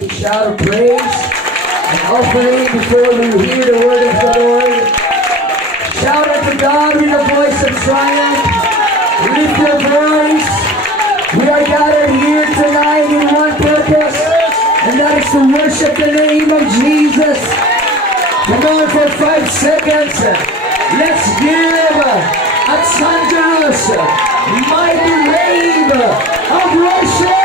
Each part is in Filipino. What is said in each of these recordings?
mighty shout of praise and offering before we hear the word of the Lord. Shout unto God with a voice of triumph. Lift your voice. We are gathered here tonight in one purpose, and that is to worship the name of Jesus. Come on for 5 seconds. Let's give a thunderous, mighty wave of worship.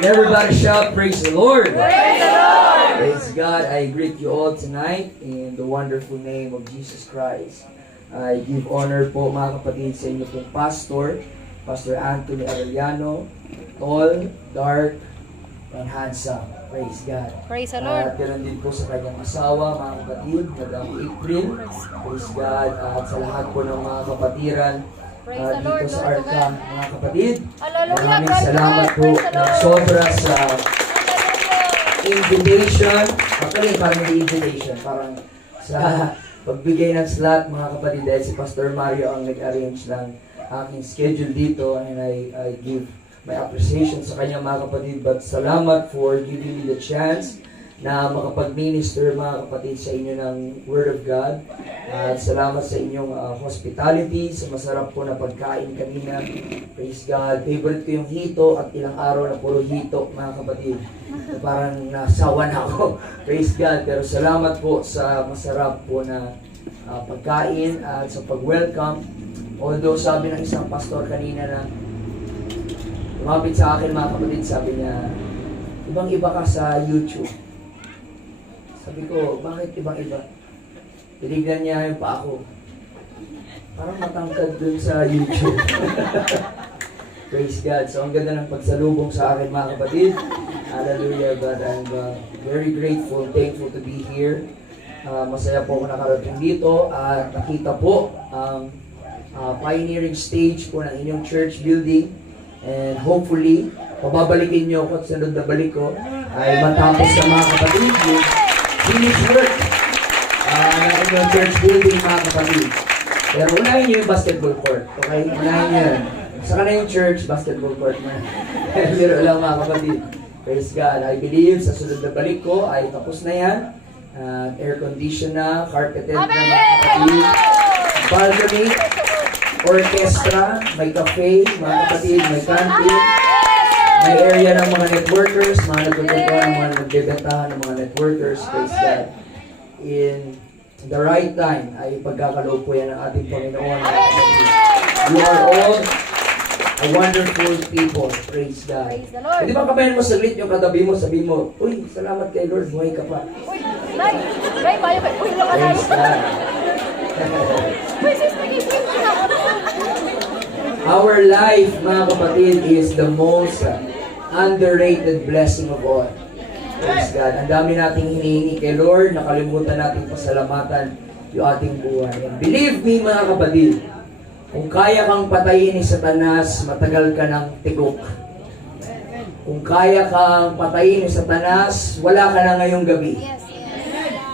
And everybody shout, praise the Lord. Praise the Lord. Praise God. I greet you all tonight in the wonderful name of Jesus Christ. I give honor po mga kapatid sa inyo pong pastor, Pastor Anthony Arellano, tall, dark, and handsome. Praise God. Praise the Lord. At ganoon din po sa kanyang asawa, mga kapatid, Madam April. Praise God. At sa lahat po ng mga kapatiran Praise the Lord. dito sa Arca, mga kapatid. Hallelujah. Maraming Praise the salamat Lord. po Praise the ng Lord. sobra sa invitation. Actually, parang hindi invitation. Parang sa pagbigay ng slot, mga kapatid, dahil si Pastor Mario ang nag-arrange ng aking schedule dito, and I give my appreciation sa kanya, mga kapatid. But salamat for giving me the chance na makapag-minister, mga kapatid, sa inyo ng Word of God. At salamat sa inyong hospitality, sa masarap po na pagkain kanina. Praise God. Favorite ko yung hito at ilang araw na puro hito, mga kapatid. Parang nasawa na ako. Praise God. Pero salamat po sa masarap po na pagkain at sa pag-welcome. Although sabi ng isang pastor kanina na lumapit sa akin, mga kapatid, sabi niya, ibang-iba ka sa YouTube. Sabi ko, bakit ibang-iba? Tinignan niya yung pa ako. Parang matangkad dun sa YouTube. Praise God. So, ang ganda ng pagsalubong sa akin, mga kapatid. Hallelujah. But I'm very grateful, thankful to be here. Masaya po ako nakarating dito. At nakita po ang pioneering stage po ng inyong church building. And hopefully, pababalikin nyo ako at sunod na balik ko ay matapos sa mga kapatid yung finish work ng inyong church building, mga kapatid. Pero unahin nyo yung basketball court. Okay? Unahin nyo yun. Saka na yung church, basketball court na. Pero lang, mga kapatid. Praise God. I believe sa sunod na balik ko ay tapos na yan. Air condition na, carpeted na, mga kapatid. Balcony, orchestra, may cafe, mga kapatid, may canteen, may area ng mga networkers, mga nagtutuwa ng mga nagbebentahan ng mga networkers. Praise God. In the right time ay pagkakaloob po yan ng ating Panginoon. You are all a wonderful people. Praise God. Praise the Lord. Di ba kabayan mo saglit yung katabi mo, sabi mo, uy, salamat kay Lord, buhay ka pa. Uy, Nay, payo kay uy lang ka. Praise God. Our life, mga kapatid, is the most underrated blessing of all. Praise God. Ang dami nating hinihingi kay Lord, nakalimutan nating pasalamatan yung ating buhay. And believe me, mga kapatid, kung kaya kang patayin ni Satanas, matagal ka ng tigok. Kung kaya kang patayin ni Satanas, wala ka na ngayong gabi.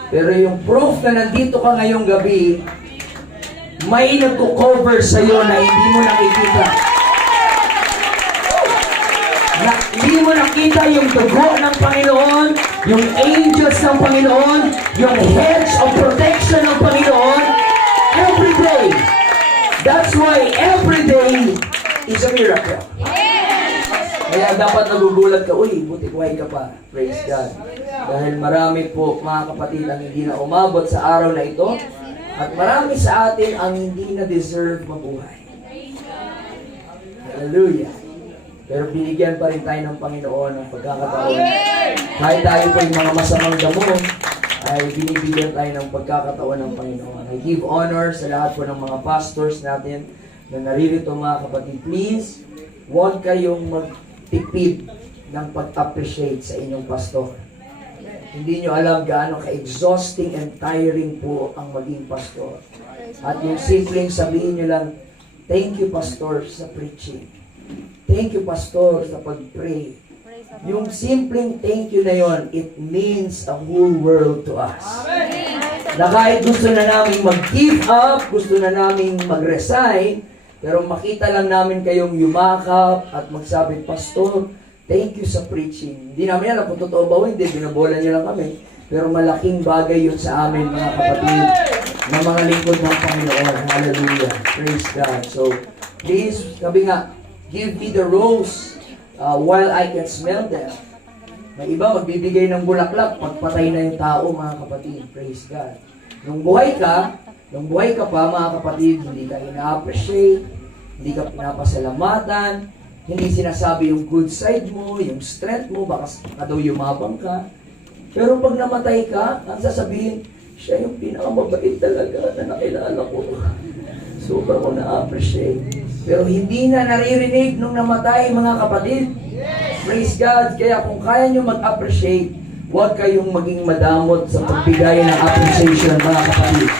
Pero yung proof na nandito ka ngayong gabi, may nagko-cover sa'yo na hindi mo nakikita. Hindi mo nakita yung dugo ng Panginoon, yung angels ng Panginoon, yung hedge of protection ng Panginoon, every day. That's why every day is a miracle. Kaya dapat nagugulat ka, uy, buti buhay ka pa. Praise God. Dahil marami po, mga kapatid, ang hindi na umabot sa araw na ito, at marami sa atin ang hindi na deserve mabuhay. Hallelujah. Pero binigyan pa rin tayo ng Panginoon ng pagkakataon. Kahit tayo po yung mga masamang damo, ay binibigyan tayo ng pagkakataon ng Panginoon. I give honor sa lahat po ng mga pastors natin na naririto, mga kapatid. Please, huwag kayong magtipid ng pag-appreciate sa inyong pastor. Hindi nyo alam gaano ka-exhausting and tiring po ang maging pastor. At yung simpleng sabihin nyo lang, thank you, pastor, sa preaching. Thank you, pastor, sa pag-pray. Yung simpleng thank you na yon, it means a whole world to us. Na kahit gusto na namin mag-give up, gusto na namin mag-resign, pero makita lang namin kayong yumakap at magsabi, Pastor, thank you sa preaching. Hindi namin alam kung totoo ba o hindi, binabola niyo lang kami. Pero malaking bagay yun sa amin, mga kapatid, na mga lingkod ng Panginoon. Hallelujah. Praise God. So, please, sabi nga, give me the rose while I can smell them. May iba magbibigay ng bulaklak pagpatay na yung tao, mga kapatid. Praise God. Nung buhay ka pa, mga kapatid, hindi ka ina-appreciate, hindi ka pinapasalamatan, hindi sinasabi yung good side mo, yung strength mo, baka daw yumabang ka. Pero pag namatay ka, ang sasabihin, siya yung pinakamabait talaga na nakilala ko. Super ko na-appreciate. Pero hindi na naririnig nung namatay, mga kapatid. Praise God. Kaya kung kaya nyo mag-appreciate, huwag kayong maging madamot sa pagbigay ng appreciation, mga kapatid.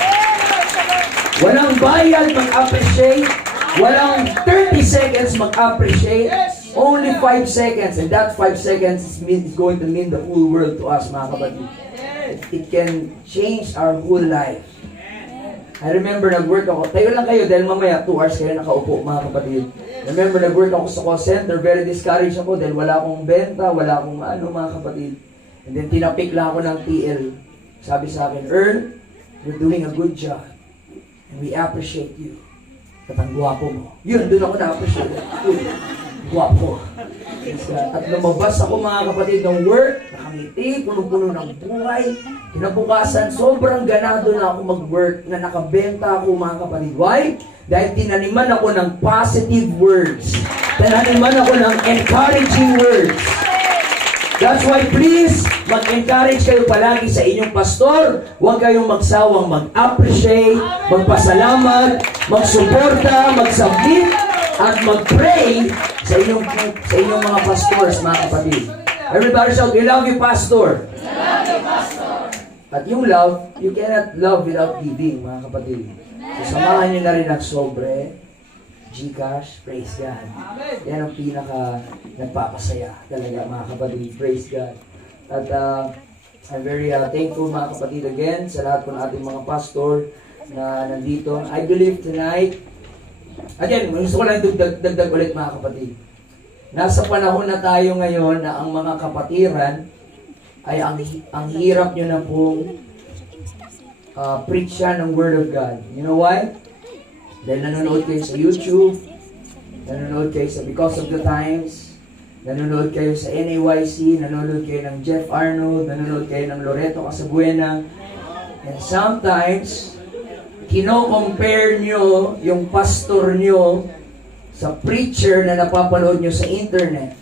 Walang bayad mag-appreciate. Walang 30 seconds mag-appreciate. Only 5 seconds. And that 5 seconds is going to mean the whole world to us, mga kapatid. It can change our whole life. I remember nag-work ako. Tayo lang kayo dahil mamaya 2 hours kayo nakaupo, mga kapatid. Remember nag-work ako sa call center. Very discouraged ako dahil wala akong benta, wala akong mga kapatid. And then tinapik lang ako ng TL. Sabi sa akin, Earl, you're doing a good job. And we appreciate you. At ang guwapo mo. Yun, doon ako na-appreciate. Guwapo. At lumabas ako, mga kapatid, ng work, nakangiti, punong-puno ng buhay. Kinabukasan, sobrang ganado na ako mag-work, na nakabenta ako, mga kapatid. Why? Dahil tinaniman ako ng positive words. Tinaniman ako ng encouraging words. That's why please, mag-encourage kayo palagi sa inyong pastor. Huwag kayong magsawang mag-appreciate, magpasalamat, magsuporta, mag-submit, at mag-pray sa inyong mga pastors, mga kapatid. Everybody shout, we love you, pastor. We love you, pastor. At yung love, you cannot love without giving, mga kapatid. So, samahan nyo na rin ang sobre, Gcash, praise God. Yan ang pinaka nagpapasaya talaga, mga kapatid. Praise God. At I'm very thankful, mga kapatid, again sa lahat po ng ating mga pastor na nandito. I believe tonight, again, gusto ko lang dagdag ulit, mga kapatid. Nasa panahon na tayo ngayon na ang mga kapatiran ay ang hirap nyo na pong preach siya ng Word of God. You know why? Dahil nanonood kayo sa YouTube, nanonood kayo sa Because of the Times, nanonood kayo sa NAYC, nanonood kayo ng Jeff Arnold, nanonood kayo ng Loreto Casabuena. And sometimes, kino-compare nyo yung pastor nyo sa preacher na napapanood nyo sa internet.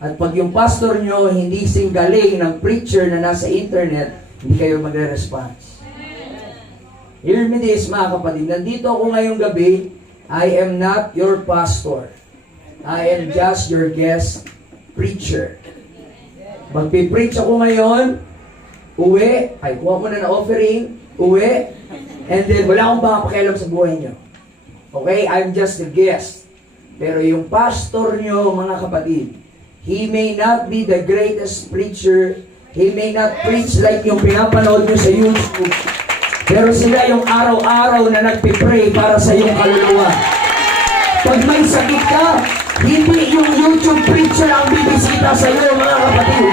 At pag yung pastor nyo hindi singgaling ng preacher na nasa internet, hindi kayo magre-response. Hear me this, mga kapatid. Nandito ako ngayong gabi. I am not your pastor. I am just your guest preacher. Magpipreach ako ngayon, uwi, ay kuha mo na na offering, uwi, and then wala akong pakialam sa buhay nyo. Okay? I'm just a guest. Pero yung pastor nyo, mga kapatid, he may not be the greatest preacher. He may not preach like yung pinapanood nyo sa YouTube. Pero sila yung araw-araw na nagpipray para sa iyong kaluluwa. Pag may sakit ka, hindi yung YouTube preacher ang bibisita sa iyo, mga kapatid.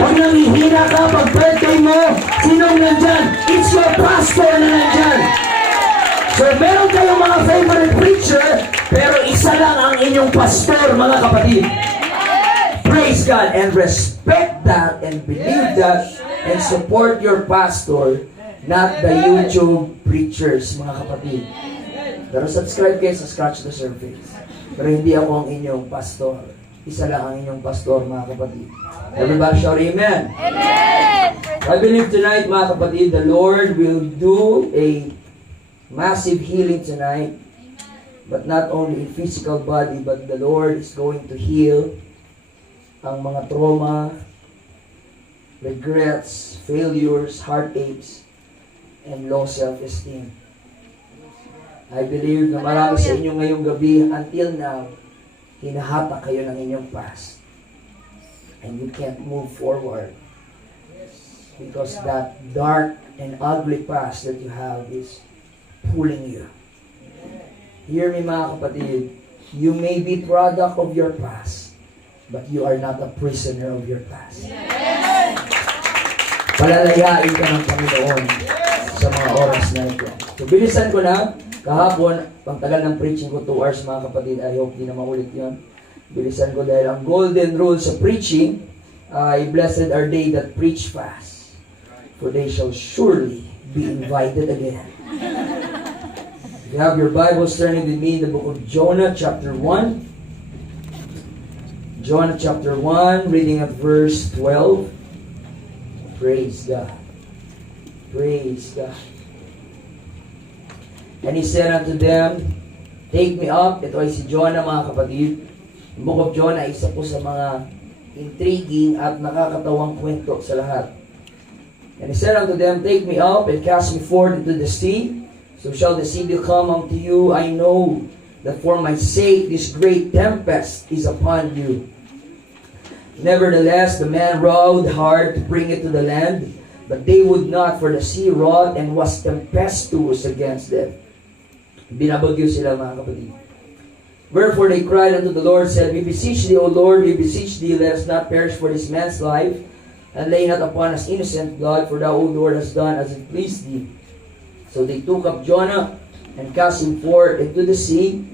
Pag nanghihina ka, pag birthday mo, sinong nandyan? It's your pastor na nandyan. So meron kayong mga favorite preacher, pero isa lang ang inyong pastor, mga kapatid. Praise God and respect that and believe that and support your pastor, not the YouTube preachers, mga kapatid. Pero subscribe kayo sa Scratch the Surface. Pero hindi ako ang inyong pastor. Isa lang ang inyong pastor, mga kapatid. Everybody shout amen. Amen. I believe tonight, mga kapatid, the Lord will do a massive healing tonight. But not only in physical body, but the Lord is going to heal ang mga trauma, regrets, failures, heartaches, and low self-esteem. I believe na marami sa inyo ngayong gabi, until now, hinahatak kayo ng inyong past. and you can't move forward. Because that dark and ugly past that you have is pulling you. Hear me mga kapatid, you may be product of your past, but you are not a prisoner of your past. Palalayain ka ng Panginoon sa mga oras na ito. So bilisan ko na, kahapon, pang tagal ng preaching ko, 2 hours mga kapatid, I hope di na maulit yun. Bilisan ko dahil ang golden rule sa preaching, blessed are they that preach fast, for they shall surely be invited again. If you have your Bibles, turning with me in the book of Jonah, chapter 1. Jonah, chapter 1, reading at verse 12. Praise God. Praise God. And he said unto them, take me up. Ito ay si Jonah, mga kapatid. The book of Jonah ay isa po sa mga intriguing at nakakatawang kwento sa lahat. And he said unto them, take me up and cast me forth into the sea. So shall the sea become unto you. I know that for my sake this great tempest is upon you. Nevertheless, the man rowed hard to bring it to the land, but they would not, for the sea wrought and was tempestuous against them. Binabagyo sila, mga kapatid. Wherefore they cried unto the Lord, said, we beseech thee, O Lord, we beseech thee, let us not perish for this man's life, and lay not upon us innocent blood, for thou, O Lord, hast done as it pleased thee. So they took up Jonah and cast him forth into the sea,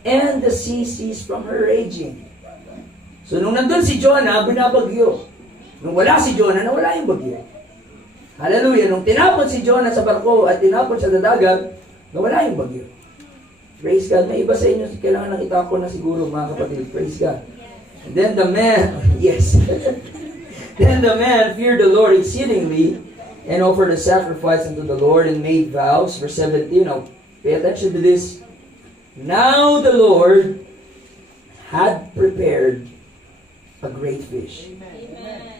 and the sea ceased from her raging. So nung nandun si Jonah, binabagyo. Nung wala si Jonah, nawala yung bagyo. Hallelujah. Nung tinapon si Jonah sa barko at tinapon sa dadagat, nawala yung bagyo. Praise God. May iba sa inyo, kailangan lang itapon na siguro, mga kapatid. Praise God. And then the man, yes. Then the man feared the Lord exceedingly, and offered a sacrifice unto the Lord, and made vows. Verse 17, now pay attention to this. Now the Lord had prepared a great fish. Amen.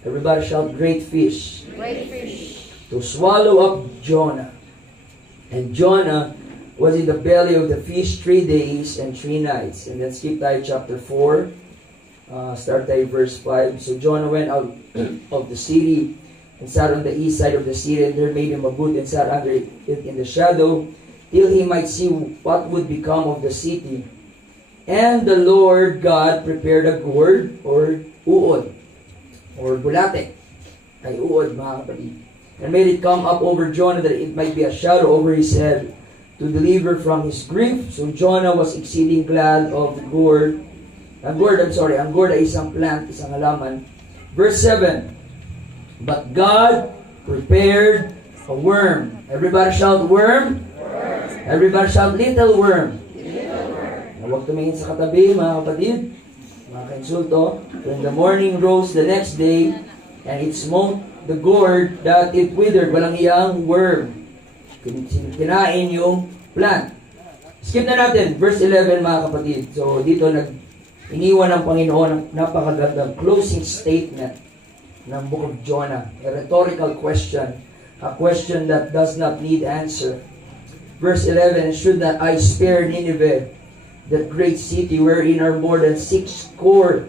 Everybody shout, great fish. Great fish. To swallow up Jonah. And Jonah was in the belly of the fish 3 days and 3 nights. And then skip tayo chapter 4. Start tayo verse 5. So Jonah went out of the city and sat on the east side of the city, and there made him a booth and sat under it in the shadow, till he might see what would become of the city. And the Lord God prepared a gourd, or uod, or bulate, ay uod, mga kapatid, and made it come up over Jonah, that it might be a shadow over his head, to deliver from his grief. So Jonah was exceeding glad of the gourd. Ang gourd ay isang plant, isang halaman. Verse 7, but God prepared a worm. Everybody shout worm. Everybody shout little worm. Huwag tumingin sa katabi, mga kapatid, mga kainsulto. When the morning rose the next day, and it smote the gourd, that it withered. Walang iyang worm. Kinain yung plant. Skip na natin, verse 11, mga kapatid. So dito iniwan ng Panginoon ang napakagandang closing statement ng book of Jonah. A rhetorical question. A question that does not need answer. Verse 11, should not I spare Nineveh, that great city wherein are more than 600,000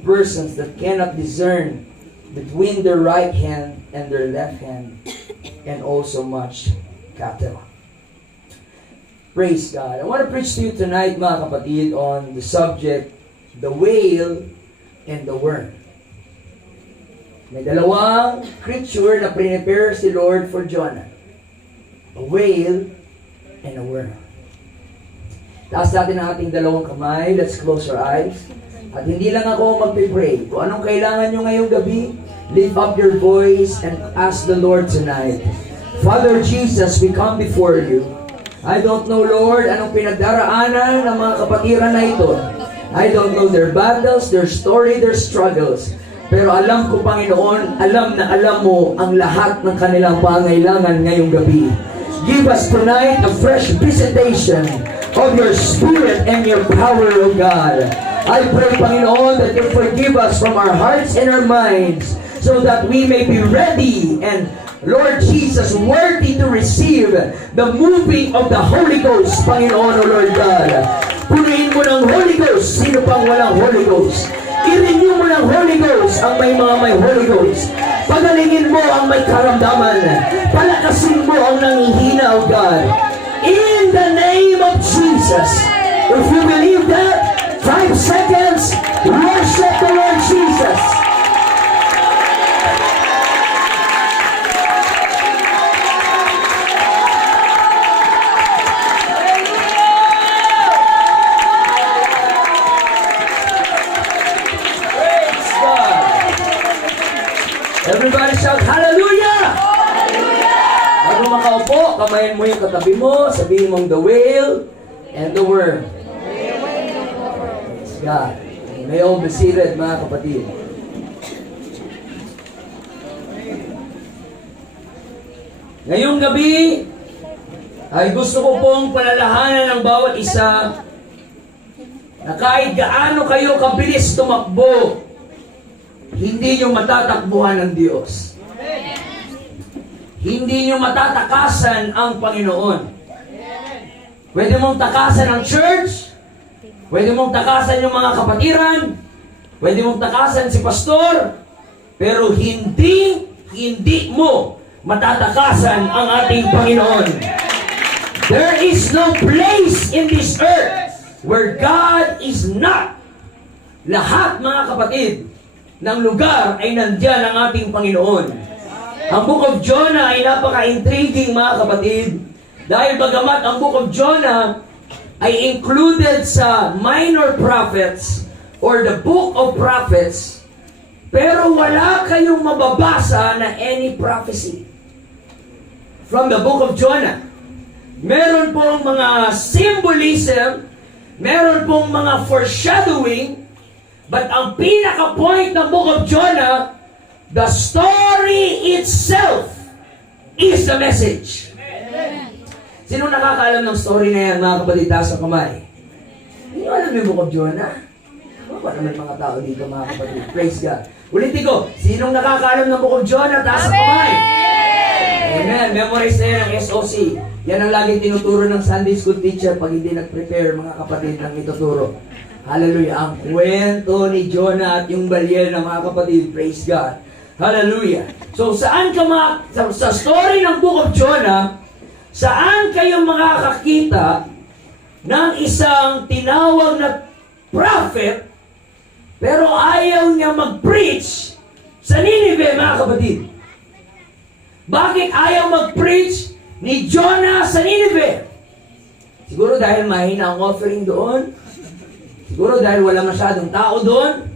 persons that cannot discern between their right hand and their left hand, and also much cattle. Praise God. I want to preach to you tonight, mga kapatid, on the subject, the whale and the worm. May dalawang creature na prepare si Lord for Jonah. A whale and a worm. Taas natin ang ating dalawang kamay. Let's close our eyes. At hindi lang ako magpipray. Kung anong kailangan nyo ngayong gabi, lift up your voice and ask the Lord tonight. Father Jesus, we come before you. I don't know, Lord, anong pinagdaraanan ng mga kapatiran na ito. I don't know their battles, their story, their struggles. Pero alam ko, Panginoon, alam na alam mo ang lahat ng kanilang pangailangan ngayong gabi. Give us tonight a fresh visitation of your Spirit and your power, O God. I pray, Panginoon, that you forgive us from our hearts and our minds, so that we may be ready and, Lord Jesus, worthy to receive the moving of the Holy Ghost, Panginoon, O Lord God. Punuin mo ng Holy Ghost. Sino pang walang Holy Ghost? I-renew mo ng Holy Ghost ang may mga may Holy Ghost. Pagalingin mo ang may karamdaman. Palakasin mo ang nanghihina, O God. In the name of Jesus. If you believe that, 5 seconds, worship the Lord Jesus. Praise God. Everybody shout hallelujah! Bago makaupo, kamayan mo yung katabi mo, sabihin mong the whale and the worm. Praise God. May all be seated, mga kapatid. Ngayong gabi, ay gusto ko pong palalahanan ng bawat isa na kahit gaano kayo kabilis tumakbo, hindi nyo matatakbuhan ng Diyos. Hindi nyo matatakasan ang Panginoon. Pwede mong takasan ang church, pwede mong takasan yung mga kapatiran, pwede mong takasan si pastor, pero hindi mo matatakasan ang ating Panginoon. There is no place in this earth where God is not. Lahat, mga kapatid, ng lugar ay nandyan ang ating Panginoon. Ang Book of Jonah ay napaka-intriguing, mga kapatid, dahil bagamat ang Book of Jonah ay included sa minor prophets or the book of prophets, pero wala kayong mababasa na any prophecy from the Book of Jonah. Meron pong mga symbolism, meron pong mga foreshadowing, but ang pinaka-point ng Book of Jonah, the story itself is the message. Sino nakakaalam ng story na yan, mga kapatid, taas sa kamay? Hindi nyo alam yung Book of Jonah? Ano naman mga tao dito, mga kapatid? Praise God. Ulitin ko, sinong nakakaalam ng Book of Jonah, taas sa kamay? Amen. Memorize na yan ang SOC. Yan ang laging tinuturo ng Sunday school teacher pag hindi nag-prepare, mga kapatid, ng ituturo. Hallelujah. Ang kwento ni Jonah at yung balyel ng mga kapatid. Praise God. Hallelujah. So, saan ka sa story ng Book of Jonah, saan kayo makakakita ng isang tinawag na prophet, pero ayaw niya mag-preach sa Nineveh, mga kapatid? Bakit ayaw mag-preach ni Jonah sa Nineveh? Siguro dahil mahina ang offering doon. Siguro dahil wala masyadong tao doon.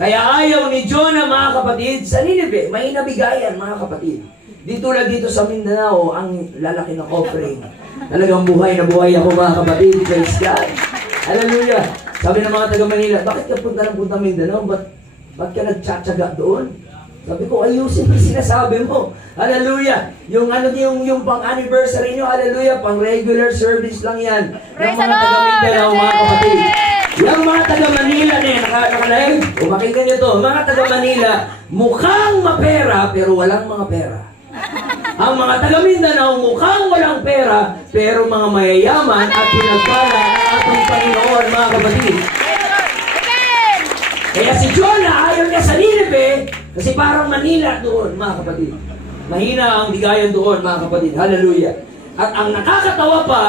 Kaya ayaw ni Jonah, mga kapatid, sa Nineveh. Mahina bigayan, mga kapatid. Di tulad dito sa Mindanao, ang lalaki ng offering. Talagang buhay na buhay ako, mga kapatid. Praise God. Hallelujah. Sabi ng mga taga Manila, bakit ka punta Mindanao? Ba't ka nagtsatsaga doon? Sabi ko, ayusin mo sinasabi mo. Hallelujah. Yung pang-anniversary nyo, hallelujah, pang-regular service lang yan. Ng mga taga Mindanao, mga kapatid. Yung mga taga Manila na yan, nakalive, makinggan nyo to, mga taga Manila, mukhang mapera, pero walang mga pera. Ang mga taga Mindanao, mukhang walang pera, pero mga mayayaman at pinagpala ng ating Panginoon, mga kapatid. Kaya si Jonah, ayaw niya sa Nineveh, kasi parang Manila doon, mga kapatid. Mahina ang bigayan doon, mga kapatid. Hallelujah. At ang nakakatawa pa,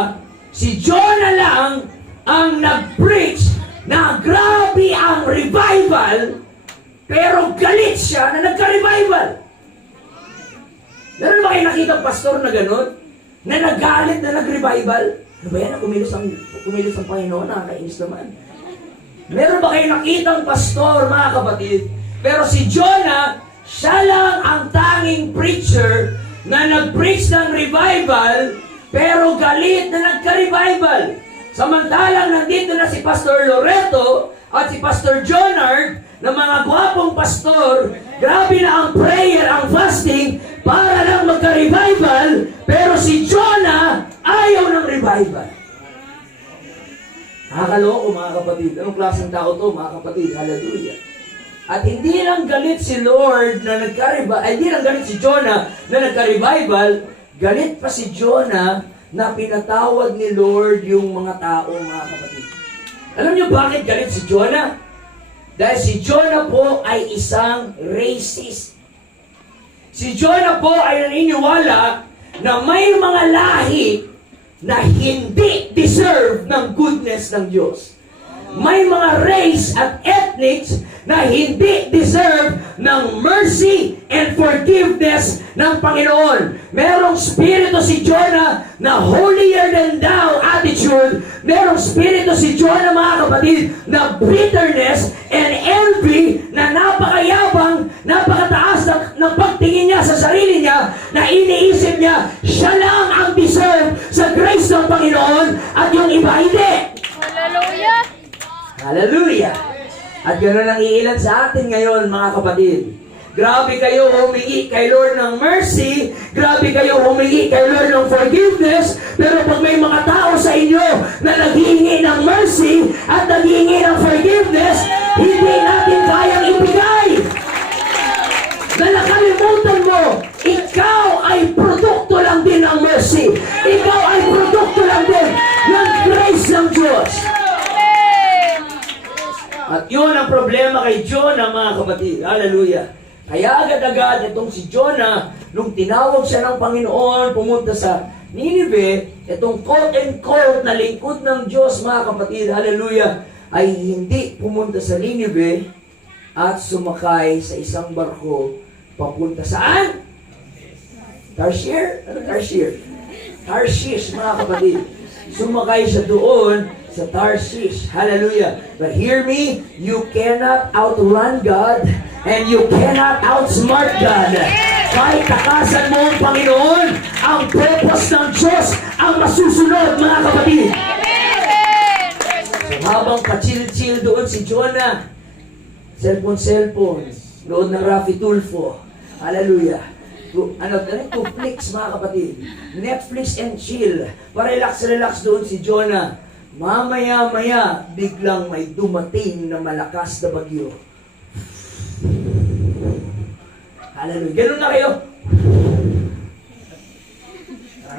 si Jonah lang ang nag-preach na grabe ang revival, pero galit siya na nagka-revival. Meron ba kayo nakita pastor na gano'n? Na nagalit na nag-revival? Ano ba yan? Kumilos ang Panginoon, nakakainis naman. Meron ba kayo nakitang pastor, mga kapatid? Pero si Jonah, siya lang ang tanging preacher na nag-preach ng revival, pero galit na nagka-revival. Samantalang nandito na si Pastor Loreto at si Pastor Jonard, na mga gwapong pastor, grabe na ang prayer, ang fasting, para lang magka-revival, pero si Jonah ayaw ng revival. Nakakaloko, mga kapatid. Anong klaseng tao to, mga kapatid? Hallelujah. At hindi lang galit si Lord na nagka-revival, hindi lang galit si Jonah na nagka-revival, galit pa si Jonah na pinatawad ni Lord yung mga tao, mga kapatid. Alam niyo bakit galit si Jonah? Dahil si Jonah po ay isang racist. Si Jonah po ay naniniwala na may mga lahi na hindi deserve ng goodness ng Diyos. May mga race at ethnics na hindi deserve ng mercy and forgiveness ng Panginoon. Merong spirito si Jonah na holier than thou attitude. Merong spirito si Jonah, mga kapatid, na bitterness and envy na napakayabang, napakataas ng pagtingin niya sa sarili niya, na iniisip niya, siya lang ang deserve sa grace ng Panginoon at yung iba hindi. Hallelujah! Hallelujah! At ganoon ang iilan sa atin ngayon, mga kapatid. Grabe kayo humingi kay Lord ng mercy, grabe kayo humingi kay Lord ng forgiveness, pero pag may mga tao sa inyo na naghihingi ng mercy at naghihingi ng forgiveness, hindi natin kayang ibigay. Na nakalimutan mo, ikaw ay produkto lang din ng mercy. Ikaw ay produkto lang din ng grace ng Diyos. At yun ang problema kay Jonah, mga kapatid. Hallelujah. Kaya agad-agad itong si Jonah, nung tinawag siya ng Panginoon, pumunta sa Nineveh, itong quote-and-quote na lingkod ng Diyos, mga kapatid, hallelujah, ay hindi pumunta sa Nineveh at sumakay sa isang barko papunta saan? Tarshish? Ano Tarshish? Tarshish, mga kapatid. Sumakay siya doon sa Tarshish. Hallelujah. But hear me, you cannot outrun God and you cannot outsmart God. Kahit takasan mo ang Panginoon, ang purpose ng Diyos ang masusunod, mga kapatid. So, habang pa-chill-chill doon si Jonah, cellphone, nood ng Rafi Tulfo. Hallelujah. Netflix, mga kapatid. Netflix and chill. Pa-relax doon si Jonah. Mamaya-maya, biglang may dumating na malakas na bagyo. Hallelujah. Ganun na kayo.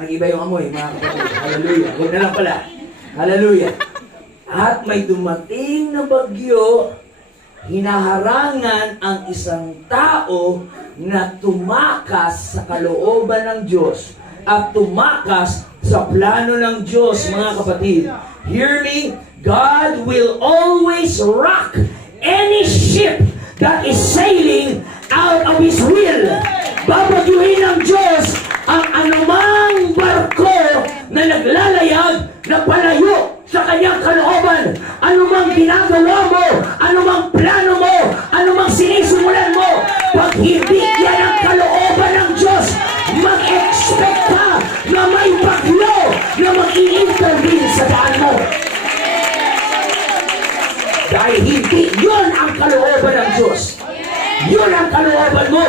Nag-iba yung amoy, mga kapatid. Hallelujah. Huwag na lang pala. Hallelujah. At may dumating na bagyo, hinaharangan ang isang tao na tumakas sa kalooban ng Diyos at tumakas sa plano ng Diyos, mga kapatid. Hear me, God will always rock any ship that is sailing out of His will. Babagyuhin ng Diyos ang anumang barko na naglalayag na palayo sa kanyang kalooban. Anumang ginagawa mo, anumang plano mo, anumang sinisimulan mo, pag hindi yan ang kalooban ng Diyos, mag-expect ka na may bagyo na mag-i-intervene sa daan mo. Dahil hindi yun ang kalooban ng Diyos. Yun ang kalooban mo.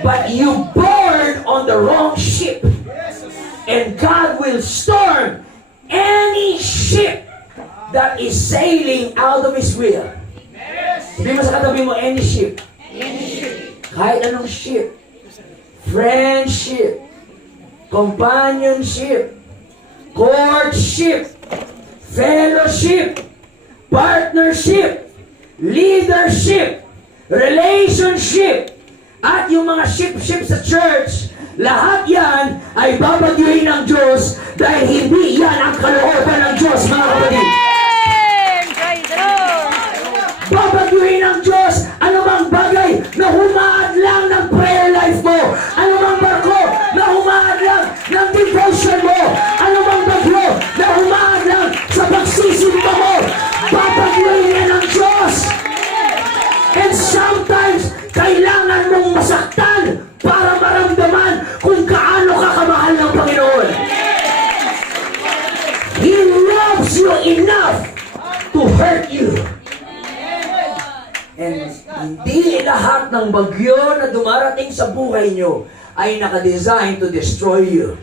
But you board on the wrong ship. And God will storm any ship that is sailing out of His will. Sabi mo sa katabi mo, any ship. Kahit anong ship. Friendship. Companionship. Courtship. Fellowship. Partnership. Leadership. Relationship. At yung mga ship sa church, lahat yan ay babagyuhin ng Diyos dahil hindi yan ang kalooban ng Diyos, mga kapatid. Babagyuhin ng Diyos anumang bagay na humaad lang ng prayer life mo, anumang barko na humaad lang ng devotion mo, anumang bagyo na humaad lang sa pagsisimba mo, babagyuhin yan ng Diyos. And sometimes, kailangan mong masaktan para maramdaman kung gaano ka kamahal ng Panginoon. He loves you enough to hurt you. And hindi lahat ng bagyo na dumarating sa buhay nyo ay nakadesign to destroy you.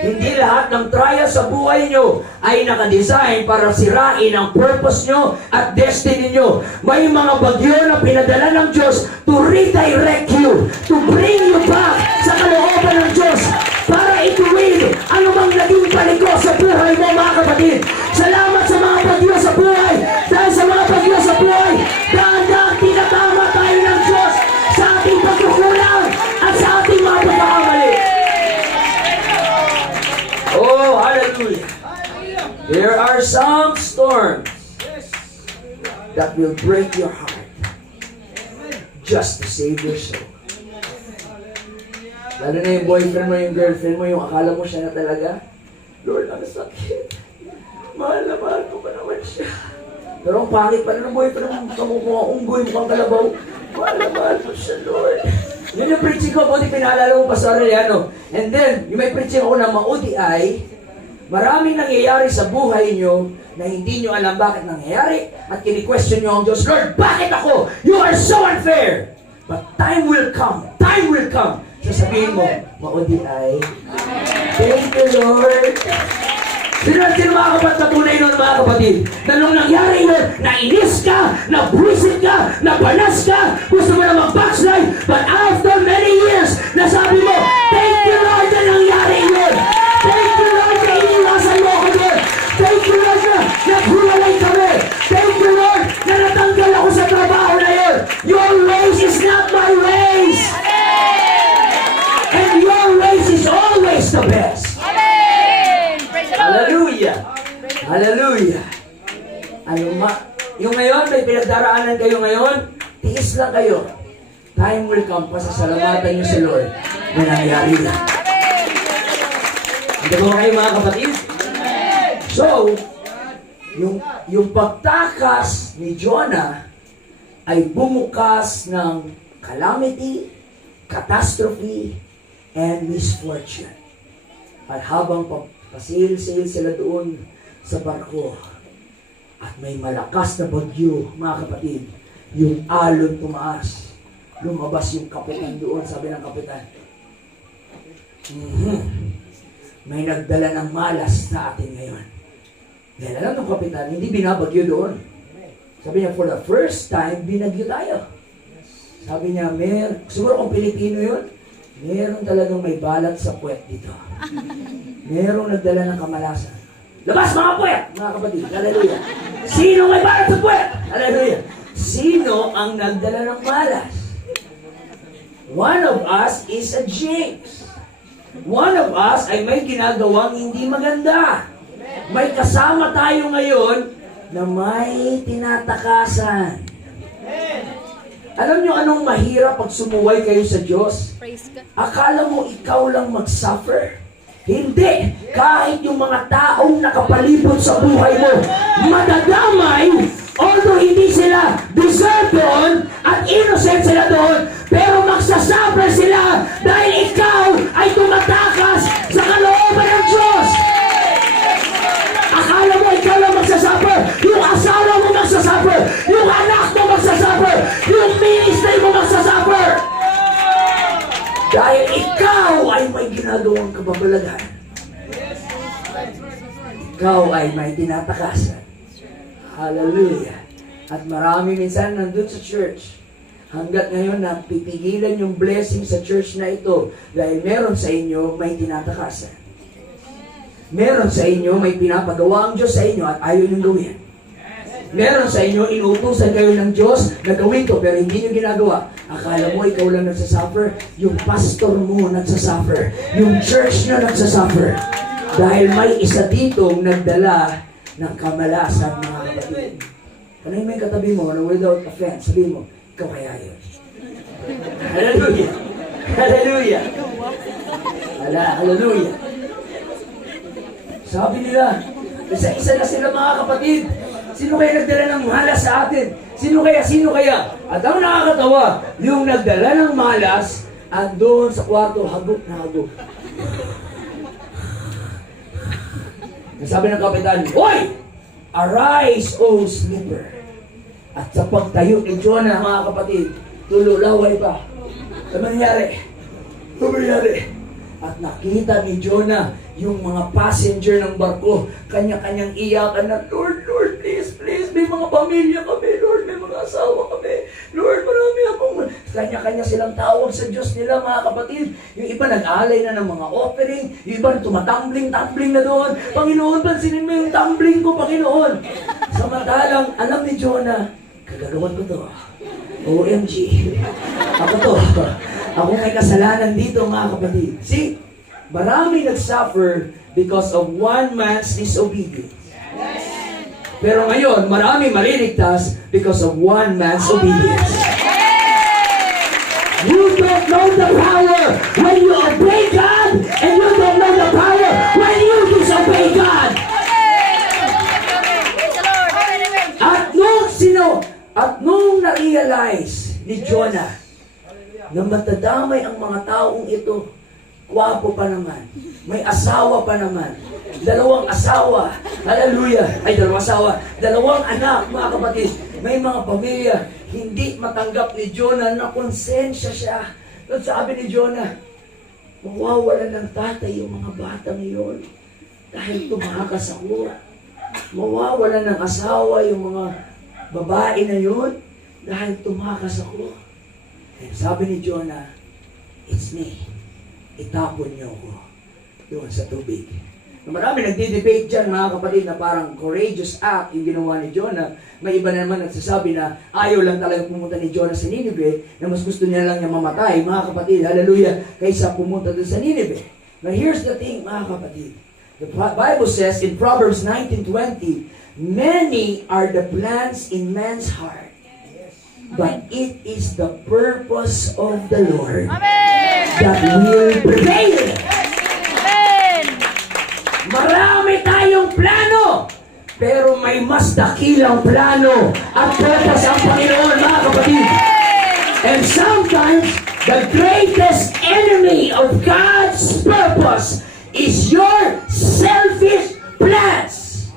Hindi lahat ng trial sa buhay nyo ay nakadesign para sirain ang purpose nyo at destiny nyo. May mga bagyo na pinadala ng Diyos to redirect you, to bring you back sa kalooban ng Diyos para ituwid anumang naging paliko sa buhay mo, mga kapatid. Salamat sa mga bagyo sa buhay. Dahil sa mga bagyo sa buhay, will break your heart just to save your soul. Lalo na yung boyfriend mo, yung girlfriend mo, yung akala mo siya na talaga. Lord, ang sakit. Mahal na mahal ko pa naman siya. Pero ang pangit pala ng boyfriend mo, kamukha unggoy, mukhang kalabaw. Mahal na mahal ko siya, Lord. Yun yung preaching ko, buti pinaalala mo, Pastor Aureliano. And then, yung may preaching ako na maudi ay, maraming nangyayari sa buhay nyo na hindi nyo alam bakit nangyayari at kini-question nyo ang Diyos, Lord, bakit ako? You are so unfair! But time will come. Time will come. Sasabihin mo, maudi ay, thank you, Lord. Sino makakapagpatunay nun, mga kapatid? Na nung nangyari yun, nainis ka, nabwisit ka, nabanas ka, gusto mo na mag-backslide, but after many years, nasabi mo, thank you, Lord, na nangyari yun. Thank you, Lord, na iniwasan mo ako doon. Thank you, Lord, na naghuwalay kami. Thank you, Lord, na natanggal ako sa trabaho na yun. Your ways is not my ways. And your ways is always the best. Hallelujah! Hallelujah! Yung ngayon, may pinagdaraanan kayo ngayon, tiis lang kayo. Time will come, pasasalamatan niyo si Lord na nangyari na. Hindi ko kayo, mga kapatid? So, yung pagtakas ni Jonah ay bumukas ng calamity, catastrophe, and misfortune. At habang pasil-sil sila doon sa barko at may malakas na bagyo, mga kapatid, yung alon tumaas, lumabas yung kapitan doon, sabi ng kapitan, may nagdala ng malas sa atin ngayon. Dahil alam ng kapitan, hindi binabagyo doon. Sabi niya, for the first time, binagyo tayo. Sabi niya, siguro kung Pilipino yun, meron talagang may balat sa puwet dito. Merong nagdala ng kamalasan. Labas mga puwet, mga kapatid. Hallelujah. Sino may balat sa puwet? Hallelujah. Sino ang nagdala ng malas? One of us is a James. One of us ay may ginagawang hindi maganda. May kasama tayo ngayon na may tinatakasan. Alam nyo anong mahirap pag sumuway kayo sa Diyos? Akala mo ikaw lang mag-suffer? Hindi! Kahit yung mga taong nakapalibot sa buhay mo, madadamay, although hindi sila deserve doon at innocent sila doon, pero magsasuffer sila dahil ikaw ay tumatakas sa kalooban ng Diyos! Akala mo ikaw lang magsasuffer, yung asawa mo magsasuffer, yung anak mo magsasuffer, yung ministry mo magsasuffer! Dahil ikaw ay may ginagawang kababalaghan. Ikaw ay may tinatakasan. Hallelujah. At marami minsan nandun sa church, hanggat ngayon na pipigilan yung blessing sa church na ito dahil meron sa inyo may tinatakasan. Meron sa inyo may pinapagawa ang Diyos sa inyo at ayaw niyong gawin. Meron sa inyo, inuutusan kayo ng Diyos na gawin to, pero hindi nyo ginagawa. Akala mo ikaw lang nagsasuffer, yung pastor mo nagsasuffer, yung church na nagsasuffer. Dahil may isa ditong nagdala ng kamalasan, mga kapatid. Kung may katabi mo na without offense, sabihin mo, ikaw kaya yun. Hallelujah! Hallelujah! Hallelujah! Sabi nila, isa-isa na sila, mga kapatid. Sino kaya nagdala ng malas sa atin? Sino kaya? At ang nakakatawa, yung nagdala ng malas, andun sa kwarto, hagok na hagok. Sabi ng kapitan, Hoy! Arise, O sleeper! At sa pagtayo ni Jonah, mga kapatid, tululaway pa. Ano nangyari? At nakita ni Jonah yung mga passenger ng barko, kanya-kanyang iyakan na, Lord, please, may mga pamilya kami, Lord, may mga asawa kami, Lord, marami akong... Kanya-kanya silang tawag sa Diyos nila, mga kapatid. Yung iba nag-alay na ng mga offering, yung iba tumatambling na doon. Panginoon, pansinin mo yung tumbling ko, Panginoon. Samantalang, alam ni Jonah, kagagawan ko to. OMG. Ako to. Ako may kasalanan dito, mga kapatid. See? Marami nag-suffer because of one man's disobedience. Pero ngayon, marami maliligtas because of one man's obedience. You don't know the power when you obey God, and you don't know the power when you disobey God. At nung na-realize ni Jonah na matadamay ang mga taong ito, kwapo pa naman, may asawa pa naman, dalawang asawa, hallelujah, dalawang anak, mga kapatid, may mga pamilya, hindi matanggap ni Jonah na konsensya siya. At sabi ni Jonah, mawawalan ng tatay yung mga bata ngayon dahil tumakas ako. Mawawalan ng asawa yung mga babae na yun dahil tumakas ako. And sabi ni Jonah, it's me. Itapon niyo ako doon sa tubig. Marami nagdi-debate dyan, mga kapatid, na parang courageous act yung ginawa ni Jonah. May iba na naman nagsasabi na ayaw lang talaga pumunta ni Jonah sa Nineveh, na mas gusto niya lang niya mamatay, mga kapatid, hallelujah, kaysa pumunta doon sa Nineveh. But here's the thing, mga kapatid. The Bible says in Proverbs 19:20, many are the plans in man's heart, but it is the purpose of the Lord that will prevail. Marami tayong plano, pero may mas dakilang plano at purpose ang Panginoon, mga kapatid. And sometimes, the greatest enemy of God's purpose is your selfish plans.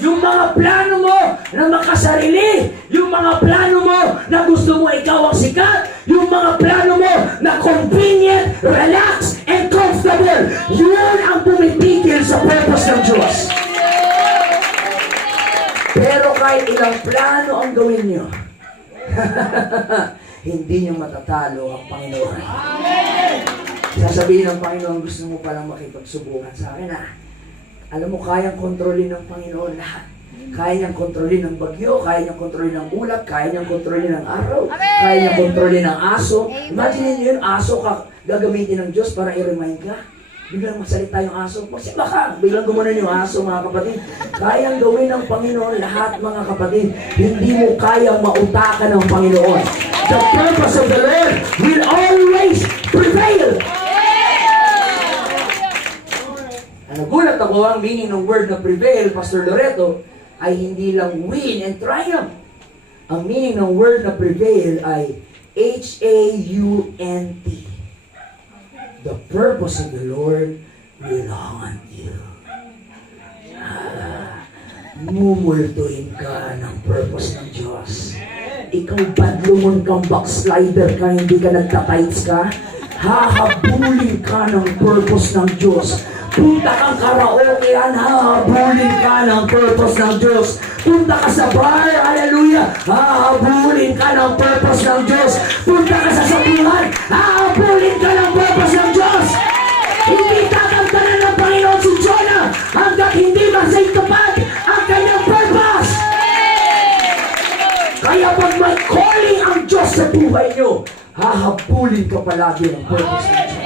Yung mga plano mo na makasarili, yung mga plano mo na gusto mo ikaw ang sikat, yung mga plano mo na convenient, relax, and comfortable, yun ang pumipigil sa purpose ng Diyos. Pero kahit ilang plano ang gawin nyo, hindi nyo matatalo ang Panginoon. Sasabihin ng Panginoon, gusto mo palang makipagsubukan sa akin, alam mo, kayang kontrolin ng Panginoon lahat. Kaya niyang kontrolin ng bagyo, kaya niyang kontrolin ng ulap, kaya niyang kontrolin ng araw, kaya niyang kontrolin ng aso. Imagine niyo yun, aso ka gagamitin ng Diyos para i-remind ka. Biglang masalita yung aso, magsiba ka, biglang gumanon yung aso, mga kapatid. Kayang gawin ng Panginoon lahat, mga kapatid. Hindi mo kayang mautakan ng Panginoon. The purpose of the Lord will always prevail. Nagulat ako, ang meaning ng word na prevail, Pastor Loreto, ay hindi lang win and triumph. Ang meaning ng word na prevail ay H-A-U-N-T. The purpose of the Lord will haunt you. Mumultuin ka ng purpose ng Diyos. Ikaw badlumon kang backslider ka, hindi ka nagtatights ka, hahabulin ka ng purpose ng Diyos. Punta kang karaokean, hahabulin ka ng purpose ng Diyos. Punta ka sa bar, hallelujah, hahabulin ka ng purpose ng Diyos. Punta ka sa sabihan, hahabulin ka ng purpose ng Diyos. Hindi tatantanan ng Panginoon si Jonah hanggat hindi masay tapat ang kanyang purpose. Kaya pag may calling ang Diyos sa buhay nyo, hahabulin ka palagi ng purpose ng Diyos.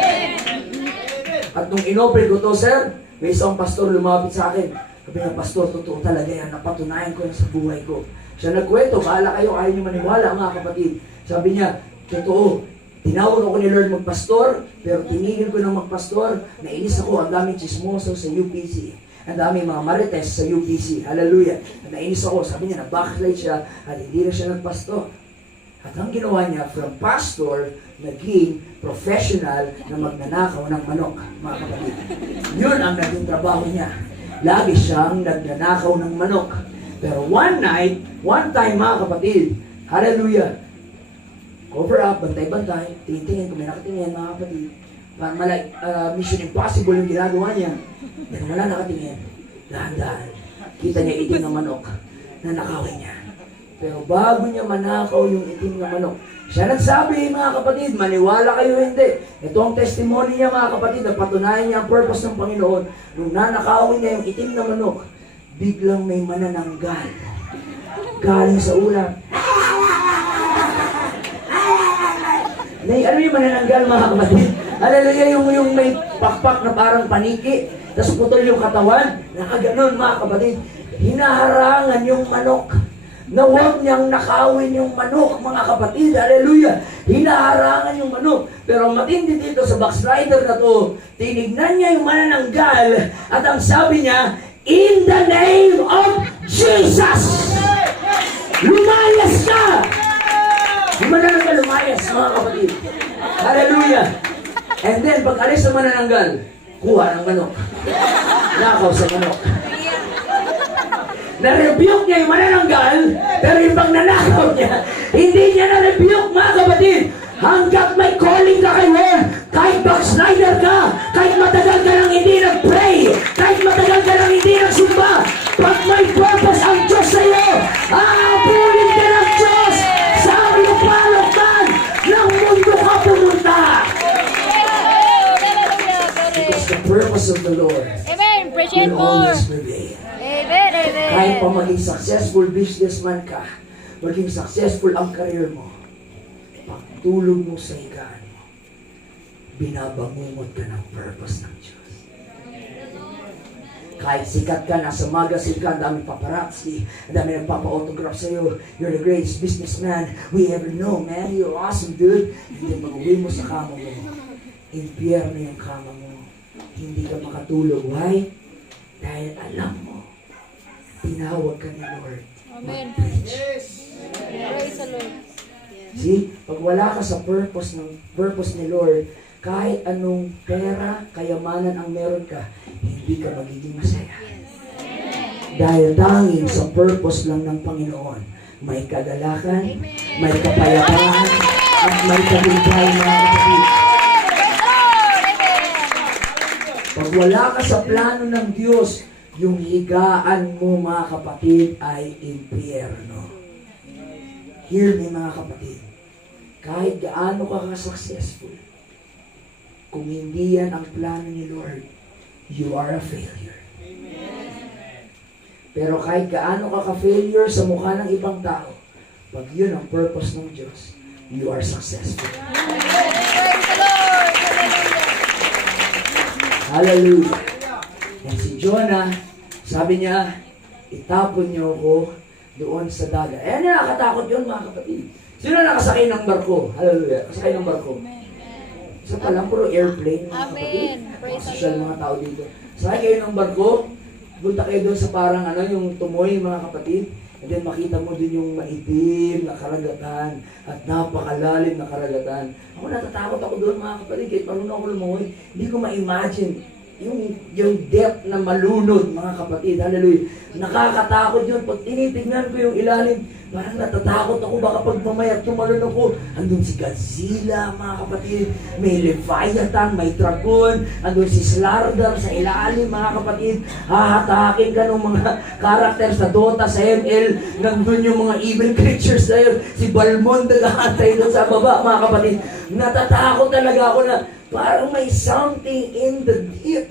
At nung inopen ko to, sir, may isang pastor lumapit sa akin. Sabi niya, pastor, totoo talaga yan. Napatunayan ko yan sa buhay ko. Siya nagkwento, bahala kayo, ayaw niyo maniwala, mga kapatid. Sabi niya, totoo, tinawag ako ni Lord magpastor, pero tinigil ko ng magpastor. Nainis ako, ang daming chismoso sa UPC. Ang daming mga marites sa UPC. Hallelujah. Nainis ako, sabi niya, na-backslide siya, at hindi na siya nagpastor. At ang ginawa niya, from pastor, naging professional na magnanakaw ng manok, mga kapatid. Yun ang naging trabaho niya. Lagi siyang nagnanakaw ng manok. Pero one time, mga kapatid, hallelujah, cover up, bantay-bantay, tingin-tingin, kung may nakatingin, mga kapatid, mission impossible yung ginagawa niya. Then wala nakatingin, dahan-dahan, kita niya itim ng manok na nakawin niya. Pero bago niya manakaw yung itim na manok, siya nagsabi, mga kapatid, maniwala kayo hindi. Ito ang testimony niya, mga kapatid, na patunayan niya ang purpose ng Panginoon. Nung nanakawin niya yung itim na manok, biglang may manananggal. Galing sa ulap. Ano yung manananggal, mga kapatid? Hallelujah, yung may pakpak na parang paniki, tapos putol yung katawan, nakaganon, mga kapatid. hinaharangan yung manok. Na huwag niyang nakawin yung manok, mga kapatid. Hallelujah. Hinaharangan yung manok. Pero ang matindi dito sa backslider na to, tinignan niya yung manananggal at ang sabi niya, in the name of Jesus! Lumayas ka! Yung manananggal lumayas, mga kapatid. Hallelujah. And then, pag alis ng manananggal, kuha ng manok. Nakaw sa manok. Na-rebuke niya yung manananggal, pero yung pag nanakaw niya, hindi niya na-rebuke, mga kapatid. Hanggat may calling ka kay Lord, kahit backslider ka, kahit matagal ka lang hindi nag-pray, kahit matagal ka lang hindi nagsumba, pag may purpose ang Diyos sa iyo, aapulin ka ng Diyos sa alupalok man ng mundo ka pumunta. Because the purpose of the Lord Amen. Appreciate will more. always prevail. Amen. Amen. Kahit pa maging successful businessman ka, maging successful ang career mo, pagtulog mo sa higaan mo, binabangungot ka ng purpose ng Diyos. Kahit sikat ka, nasa magazine ka, ang daming paparazzi, ang daming nagpapa-autograph sa'yo, you're the greatest businessman we ever know, man, you're awesome, dude. And then pag-uwi mo sa kama mo, impyerno yung kama mo, hindi ka makatulog. Why? Dahil alam mo, tinawag ka ni Lord. Amen. Mag-preach. Praise the Lord. See, pag wala ka sa purpose ni Lord, kahit anong pera, kayamanan ang meron ka, hindi ka magiging masaya. Dahil tanging sa purpose lang ng Panginoon, may kagalakan, may kapayapaan, at may tagumpay, mga kapatid. Pag wala ka sa plano ng Diyos, yung higaan mo, mga kapatid, ay impyerno. Hear me, mga kapatid. Kahit gaano ka ka-successful, kung hindi yan ang plano ni Lord, you are a failure. Pero kahit gaano ka ka-failure sa mukha ng ibang tao, pag yun ang purpose ng Diyos, you are successful. Praise the Lord. Hallelujah. And si Jonah, sabi niya, itapon niyo ako doon sa dagat. Ayan, nakakatakot yun, mga kapatid. Sino nakasakay ng barko? Hallelujah. Kasakay ng barko. Isa pa lang, puro airplane, mga kapatid. Mga social mga tao dito. Sakay kayo ng barko, punta kayo doon sa parang yung tumoy, mga kapatid. And then makita mo dun yung maitim na karagatan at napakalalim na karagatan. Ako natatakot ako doon, mga kapatid. Kahit marunong ako lumangoy, hindi ko ma-imagine yung depth na malunod, mga kapatid. Hallelujah. Nakakatakot yun. Pag tinitignan ko yung ilalim, parang natatakot ako. Baka pag mamaya tumalon ako, andun si Godzilla, mga kapatid. May Leviathan, may Dragon, andun si Slardar sa ilalim, mga kapatid. Hahatakin ka ng mga karakter sa Dota, sa ML. Nandun yung mga evil creatures na yun. Si Balmond nag-aantay doon sa baba, mga kapatid. Natatakot talaga ako na parang may something in the deep.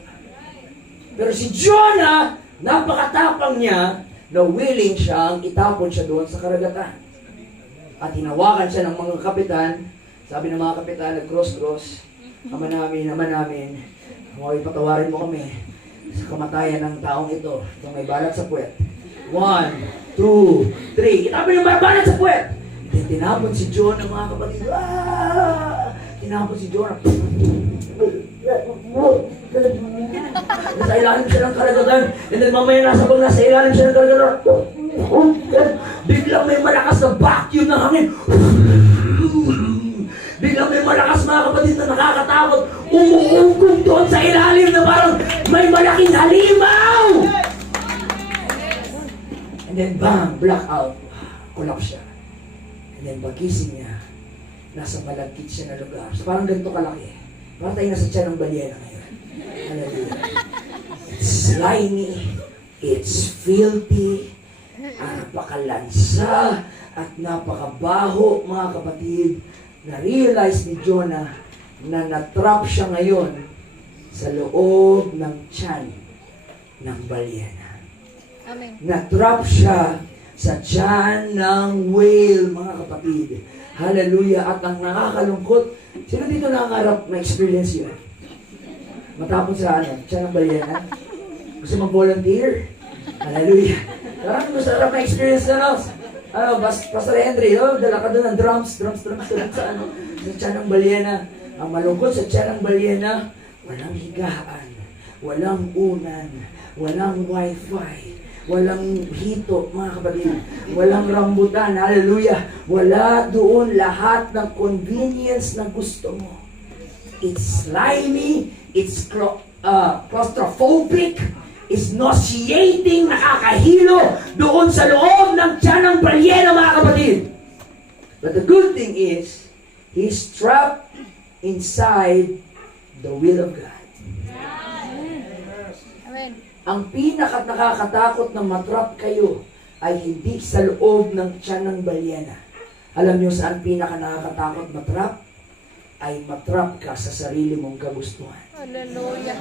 Pero si Jonah, napakatapang niya na willing siyang itapon siya doon sa karagatan. At hinawakan siya ng mga kapitan. Sabi ng mga kapitan, nag-cross-cross. Ama namin, huwag patawarin mo kami sa kamatayan ng taong ito. Itong may balat sa puwet. 1, 2, 3. Itapon yung balat sa puwet. Tinapon si Jonah, mga kapatid. Tinapon si Jonah. Nasa ilalim siya ng karagatan. And then mamaya nasa ilalim siya ng karagatan. Biglang may malakas na vacuum ng hangin. Biglang may malakas, mga kapatid, na nakakatakot. Umuugong doon sa ilalim na parang may malaking halimaw. And then bang, blackout. Collapse siya. And then pagising niya, nasa malagkit siya na lugar. So, parang ganito kalaki. Parang tayo nasa tiyan ng balyena ngayon. Hallelujah. It's slimy, it's filthy, napakalansa, at napakabaho, mga kapatid. Na-realize ni Jonah na natrap siya ngayon sa loob ng tiyan ng balyena. Amen. Natrap siya sa tiyan ng whale, mga kapatid. Hallelujah. At ang nakakalungkot, sino dito nangarap na experience yun? Matapos sa tiyan ng balyena? Gusto mag-volunteer? Hallelujah. Parang masarap na experience na, no? Pastor Henry, no? Dala ka doon ng drums sa tiyan ng balyena. Ang malungkot sa tiyan ng balyena, walang higaan, walang unan, walang wifi, walang hito, mga kapatid, walang rambutan, hallelujah. Wala doon lahat ng convenience na gusto mo. It's slimy, it's claustrophobic, it's nauseating, nakakahilo doon sa loob ng tiyan ng balyena, mga kapatid. But the good thing is, he's trapped inside the will of God. Amen. Ang nakakatakot na matrap kayo ay hindi sa loob ng tiyan ng balyena. Alam niyo saan nakakatakot matrap? Ay matrap ka sa sarili mong kagustuhan. Hallelujah.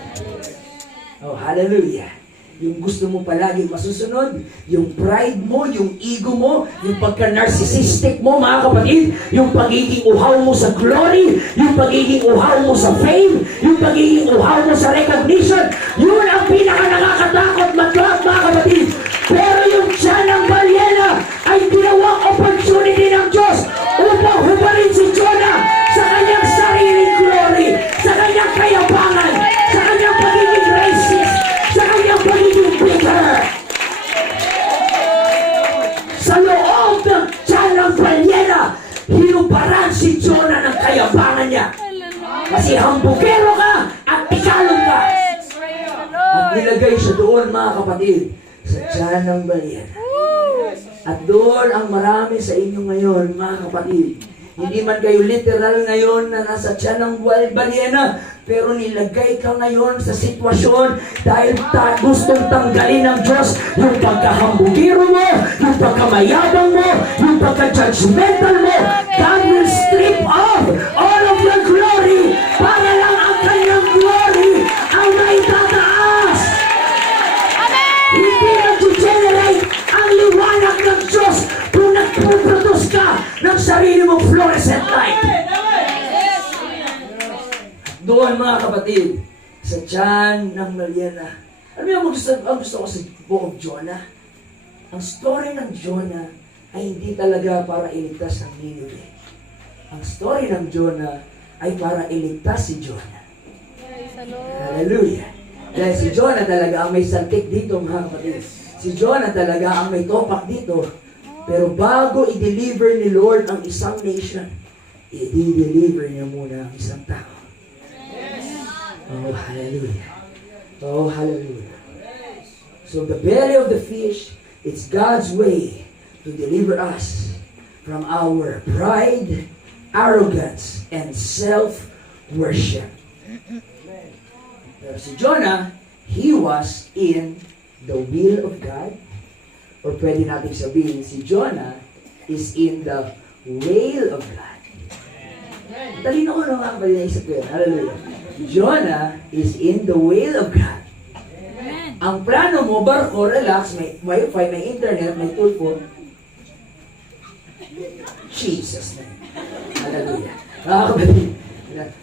Oh, hallelujah. Yung gusto mo palagi masusunod, yung pride mo, yung ego mo, yung pagka-narcissistic mo, mga kapatid, yung pagiging uhaw mo sa glory, yung pagiging uhaw mo sa fame, yung pagiging uhaw mo sa recognition, yun ang pinaka-nakakatakot matrap, mga kapatid. Pero yung tiyan ng balyena ay ginawang opportunity ng Diyos upang hubarin si Jonah sa kanyang sariling glory, sa kanyang kayabangan, sa kanyang pagiging racist, sa kanyang pagiging bitter. Sa loob ng tiyan ng balyena, hinubaran si Jonah ng kayabangan niya. Kasi hambugero ka at tikalon ka. At nilagay siya doon, mga kapatid, sa tiyan ng balyena. At doon ang marami sa inyo ngayon, mga kapatid. Hindi man kayo literal ngayon na nasa tiyan ng balyena, pero nilagay ka ngayon sa sitwasyon dahil gustong tanggalin ng Diyos yung pagkahambugiro mo, yung pagkamayabang mo, yung pagka-judgmental mo. God will strip off all of your glory para lang ang kanyang glory ang maitataas. Hindi nag-generate ang liwanag ng Diyos kung nagpuproduce ka ng sarili mong fluorescent light. Doon, mga kapatid, sa tiyan ng balyena. Ano yung ang gusto ko sa Book of Jonah? Ang story ng Jonah ay hindi talaga para iligtas ang Nineveh. Ang story ng Jonah ay para iligtas si Jonah. Praise the Lord. Hallelujah. Dahil si Jonah talaga ang may saltik dito, mga kapatid. Si Jonah talaga ang may topak dito. Pero bago i-deliver ni Lord ang isang nation, i-deliver niya muna ang isang tao. Oh, hallelujah. Oh, hallelujah. So the belly of the fish, it's God's way to deliver us from our pride, arrogance, and self-worship. Pero si Jonah, he was in the will of God. Or pwede natin sabihin, si Jonah is in the will of God. Talino ko naman ang naisip ko yan. Hallelujah. Jonah is in the will of God. Ang plano mo, barko, relax, may wifi, may internet, may tulpo. Jesus name. Hallelujah.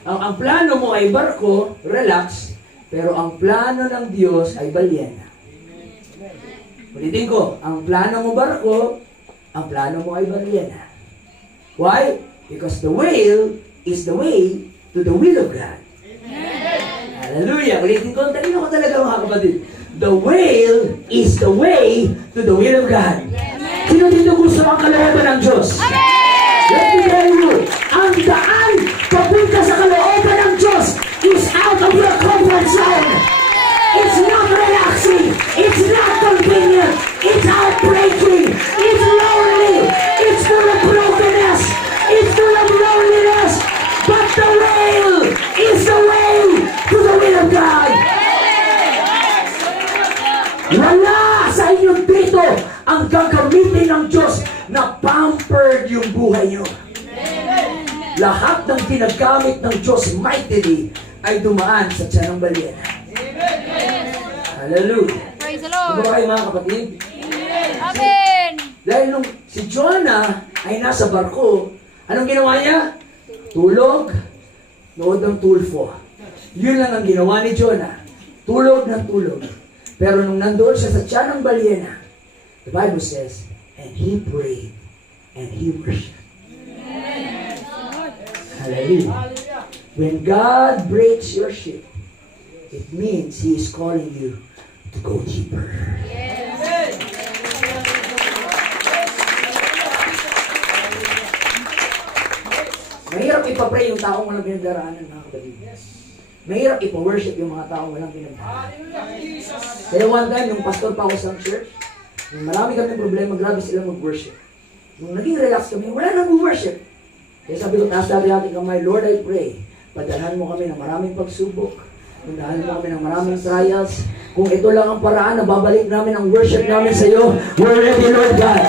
Ang plano mo ay barko, relax, pero ang plano ng Diyos ay balyena. Ulitin ko, ang plano mo barko, ang plano mo ay balyena. Why? Because the whale is the way to the will of God. Hallelujah. Ulitin ko, talino ko talaga, mga kapatid. The whale is the way to the will of God. Sino dito gusto ang kalooban ng Diyos? Let me tell you, ang daan papunta sa kalooban ng Diyos is out of your comfort zone. It's not relaxing. It's not convenient. It's heartbreaking. It's lonely. It's full of brokenness. It's full of loneliness. But the whale is the way to the will of God. Wala sa inyo dito ang gagamitin ng Diyos na pampered yung buhay nyo. Lahat ng ginagamit ng Diyos mightily ay dumaan sa tiyan ng balyena. Hallelujah. Praise the Diba Lord. kayo, mga kapatid? Amen. Dahil nung si Jonah ay nasa barko, anong ginawa niya? Tulog, nood ng tulfo. Yun lang ang ginawa ni Jonah. Tulog ng tulog. Pero nung nandoon siya sa tiyan ng balyena, the Bible says, and he prayed, and he worshiped. Hallelujah. When God breaks your ship, it means He is calling you to go deeper. Mahirap ipapray yung taong walang pinagdaraanan, mga kapatid. Mahirap ipa-worship yung mga taong walang pinagdaraanan. Kaya one time, nung pastor pa ako sa church, nung marami kami problema, grabe sila mag-worship. Nung naging relax kami, wala nang worship. Kaya sabi ko, taas natin natin kamay, Lord, I pray, padalhan mo kami ng maraming pagsubok, padalhan mo kami ng maraming trials. Kung ito lang ang paraan na babalik namin ang worship namin sa iyo, we're ready, Lord God.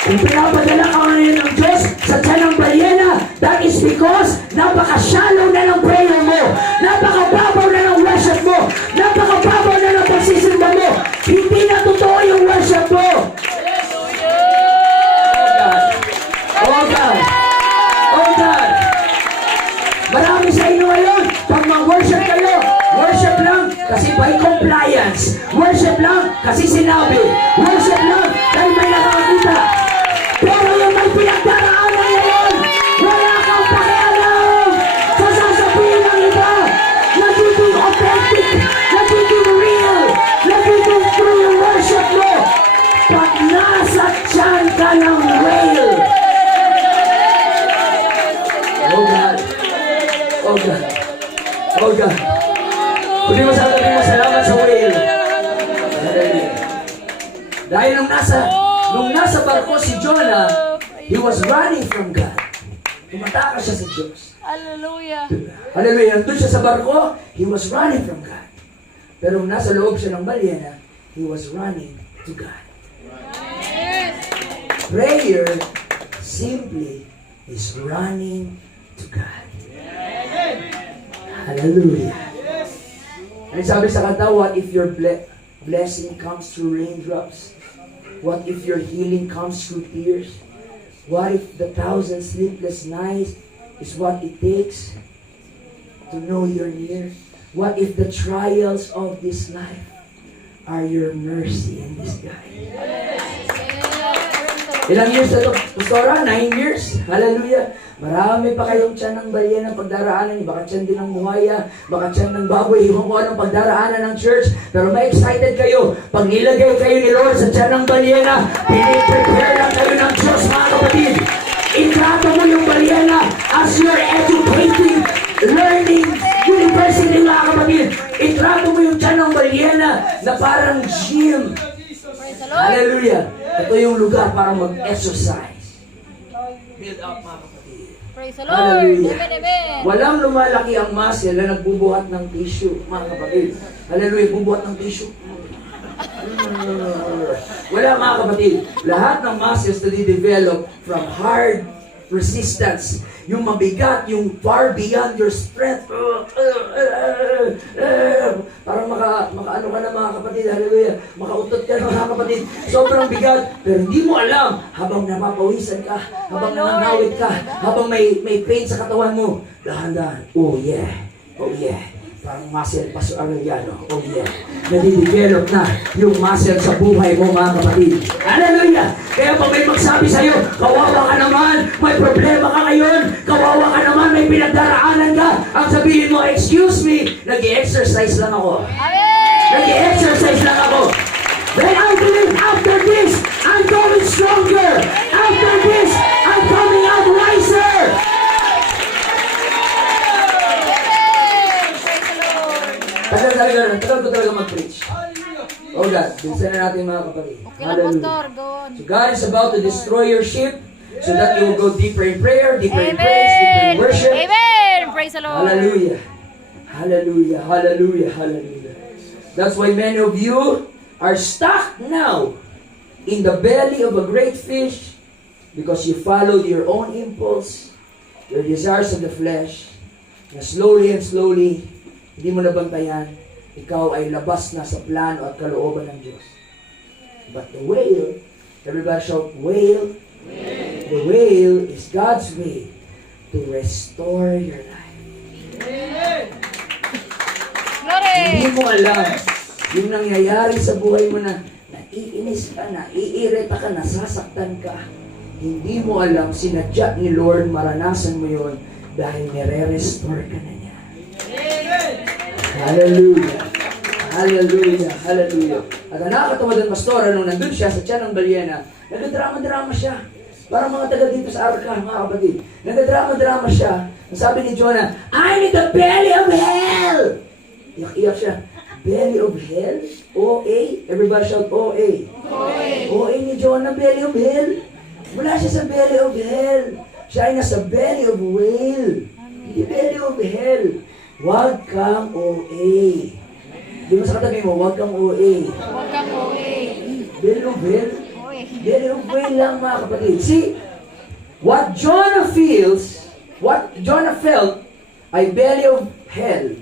Kung pinapadala ka ngayon ng Diyos sa tiyan ng balyena, that is because napaka-shallow na ng prayer mo, napaka-babaw na ng worship mo, napaka-babaw na ng pagsisimba mo, hindi na totoo yung worship mo. Oh God! Oh God! Marami sa inyo ngayon, pag mag-worship kayo, worship lang kasi by compliance, worship lang kasi sinabi, worship lang dahil may nakakita. Pero yung may pinagdaraanan ngayon, wala kang pakialam sa sasabihin ng iba. Nagiging authentic, nagiging real, nagiging true yung worship mo. Pag nasa tiyan ka ng whale. Oh God. Oh God. Oh God. Pwede mo salamat sa whale. Dahil nung nasa barko si Jonah, he was running from God. Tumataka siya sa Diyos. Hallelujah. Hallelujah. Nandun siya sa barko, he was running from God. Pero nung nasa loob siya ng balyena, he was running to God. Prayer simply is running to God. Hallelujah. And sabi sa kanta, what if your blessing comes through raindrops? What if your healing comes through tears? What if the 1,000 sleepless nights is what it takes to know you're near? What if the trials of this life are your mercy in disguise? Ilang years na ito, Pastora? 9 years? Hallelujah. Marami pa kayong tiyan ng balyena pagdaraanan. Baka tiyan din ng buhaya, baka tiyan ng baboy, iwan ko anong pagdaraanan ng church. Pero may excited kayo. Pag nilagay kayo ni Lord sa tiyan ng balyena, piniprepare lang kayo ng Diyos, mga kapatid. Itrato mo yung balyena as you're educating, learning, university, mga kapatid. Itrato mo yung tiyan ng balyena na parang gym. Praise the Lord. Hallelujah. Ito yung lugar para mag-exercise. Build up, mga kapatid. Praise the Lord. Hallelujah. Amen, amen. Walang lumalaki ang muscle na nagbubuhat ng tissue, mga kapatid. Hallelujah, bubuhat ng tissue. Wala, mga kapatid. Lahat ng muscles na di-develop from hard resistance. Yung mabigat, yung far beyond your strength. Parang maka-ano ka na, mga kapatid. Hallelujah. Makautot ka na, mga kapatid. Sobrang bigat. Pero hindi mo alam, habang napapawisan ka, habang nangangawit ka, habang may pain sa katawan mo, dahan-dahan. Oh yeah. Oh yeah. Parang muscle pa sa Arellano. Oh yeah. Nadidevelop na yung muscle sa buhay mo, mga kapatid. Hallelujah! Kaya pag may magsabi sa'yo, kawawa ka naman, may problema ka ngayon, kawawa ka naman, may pinagdaraanan ka, ang sabihin mo, excuse me, nag-i-exercise lang ako. Amen. Nag-i-exercise lang ako. Then I believe after this, I'm going stronger. After this, I'm coming out wiser. Tagal ko talaga mag-preach. Oh God, bilisan na natin, mga kapatid. Okay lang, Pastor. Go on. So God is about to destroy your ship so that you will go deeper in prayer, deeper in praise, deeper in Amen. worship. Amen. Praise the Lord. Hallelujah. Hallelujah. Hallelujah. Hallelujah. That's why many of you are stuck now in the belly of a great fish because you followed your own impulse, your desires of the flesh, na slowly and slowly, hindi mo nabantayan, ikaw ay labas na sa plano at kalooban ng Diyos. But the whale, everybody shout, whale. The whale is God's way to restore your life. Glory. Hindi mo alam Yung nangyayari sa buhay mo na naiinis ka, naiirita ka, nasasaktan ka, hindi mo alam, sinadya ni Lord, maranasan mo yon dahil nire-restore ka na niya. Hallelujah. Hallelujah. Hallelujah. At ang nakakatawa doon, Pastor, nung nandun siya sa tiyan ng balyena, nagdadrama-drama siya. Parang mga taga dito sa Arca, mga kapatid. Nagdadrama-drama siya. Ang sabi ni Jonah, I'm in the belly of hell! Iyak-iyak siya. Belly of hell? O-A? Everybody shout O-A. O-A ni Jonah, belly of hell. Wala siya sa belly of hell. Siya ay nasa belly of whale. Hindi belly of hell. Huwag kang O-A. Di mo sa katabi mo, huwag kang O-A. Huwag kang OA. Belly of hell? OA. Belly of whale lang, mga kapatid. See, what Jonah feels, what Jonah felt, ay belly of hell.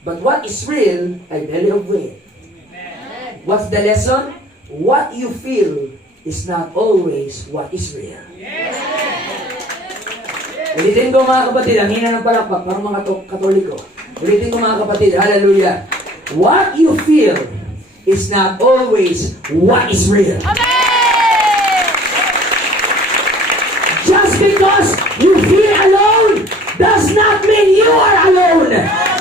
But what is real ay belly of whale. What's the lesson? What you feel is not always what is real. Ulitin ko mga kapatid, ang hina ng palakpak, parang mga katoliko. Ulitin ko mga kapatid, hallelujah. What you feel is not always what is real. Amen! Just because you feel alone does not mean you are alone.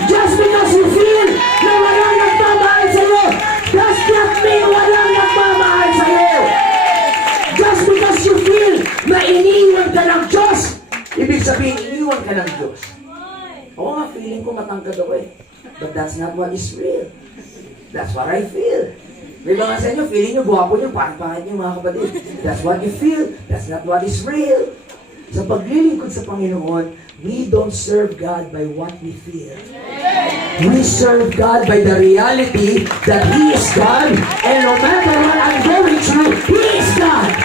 Just because you feel na walang nagmamahal sa'yo does not mean walang nagmamahal sa'yo. Just because you feel na iniiwan ka ng Diyos, ibig sabihin, iniiwan ka ng Diyos. Oo nga, feeling ko matangkad ako eh. But that's not what is real. That's what I feel. May mga sa inyo, feeling nyo, buwapo nyo, pangit nyo mga kapatid. That's what you feel. That's not what is real. Sa paglilingkod sa Panginoon, we don't serve God by what we feel. We serve God by the reality that He is God, and no matter what I'm going through, He is God.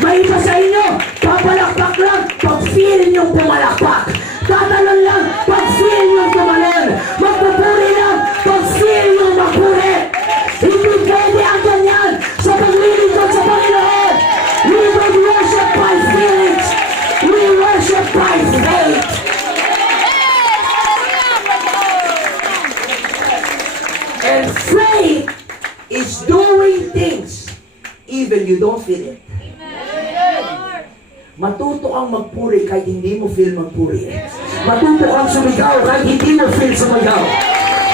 May iba sa inyo, papalakpak lang, pag-feel nyo pumalakpak. Tatalon lang, pag-feel nyo tumalon. Magpupuri lang, pag-feel nyo magpuri. Hindi pwede ang ganyan sa paglilingkod sa Panginoon. We don't worship by feelings. We worship by faith. And faith is doing things even you don't feel it. Matuto kang magpuri kahit hindi mo feel magpuri. Matuto kang sumigaw kahit hindi mo feel sumigaw.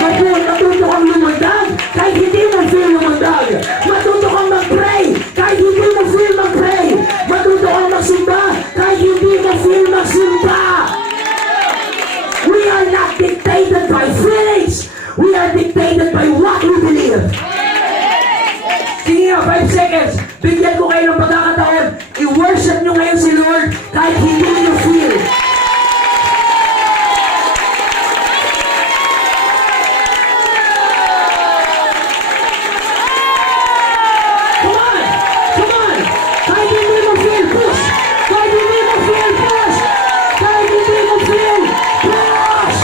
Matuto kang lumundag kahit hindi mo feel lumundag. Matuto kang mag-pray kahit hindi mo feel mag-pray. Matuto kang magsimba kahit hindi mo feel magsimba. We are not dictated by feelings. We are dictated by what we believe. Sige nga, 5 seconds. Bigyan ko kayo ng pagkakataon. I-worship nyo ngayon si Lord kahit hindi nyo feel. Come on! Come on! Kahit hindi mo feel, push! Kahit hindi mo feel, push! Kahit hindi mo feel, push!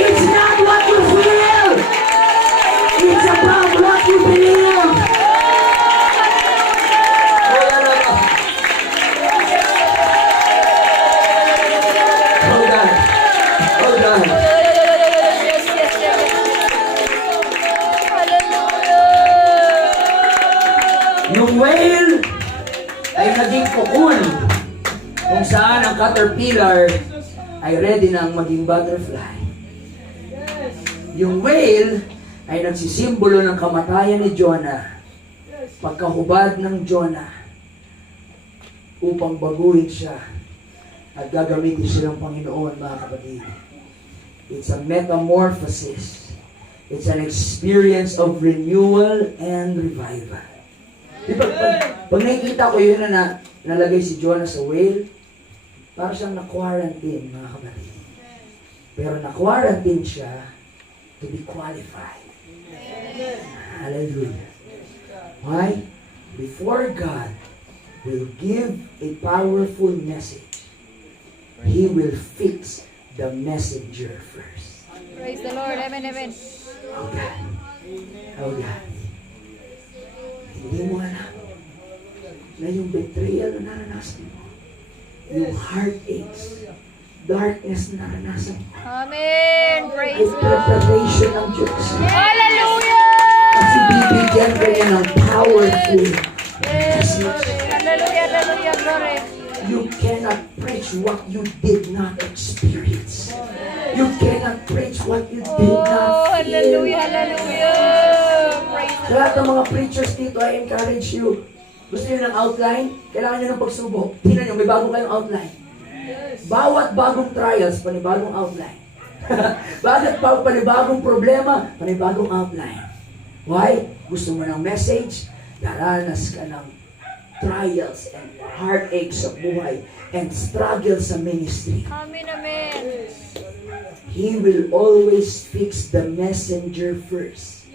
It's not what you feel! It's about what you believe! Hold on. Hold on. Yes, yes, yes. Hallelujah! Yung whale ay naging cocoon kung saan ang caterpillar ay ready na maging butterfly. Yung whale ay nagsisimbolo ng kamatayan ni Jonah, pagkahubad ng Jonah, upang baguhin siya at gagamitin siya ng Panginoon, mga kapatid. It's a metamorphosis. It's an experience of renewal and revival. Di ba, pag nakikita ko yun na nalagay si Jonah sa whale, para siyang na-quarantine, mga kapatid. Pero na-quarantine siya to be qualified. Hallelujah. Why? Before God will give a powerful message, He will fix the messenger first. Praise the Lord. Amen, amen. Oh God. Oh God. Hindi mo alam na yung betrayal na naranasan mo, yung heartaches, darkness na naranasan. Amen. Ay Praise God. preparation ng Diyos. Hallelujah. Kasi bibigyan ka niya ng powerful. Yes, glory. Hallelujah, hallelujah, glory. You cannot preach what you did not experience. You cannot preach what you did Oh, not feel. hallelujah, hallelujah. Praise Sa lahat ng mga preachers dito, I encourage you. Gusto niyo ng outline? Kailangan niyo ng pagsubok. Tingnan niyo, may bago kayong outline. Bawat bagong trials, panibagong outline. Bakit panibagong problema, panibagong outline. Why? Gusto mo ng message? Daranas ka ng trials and heartache sa buhay and struggle sa ministry. Amen, amen. He will always fix the messenger first.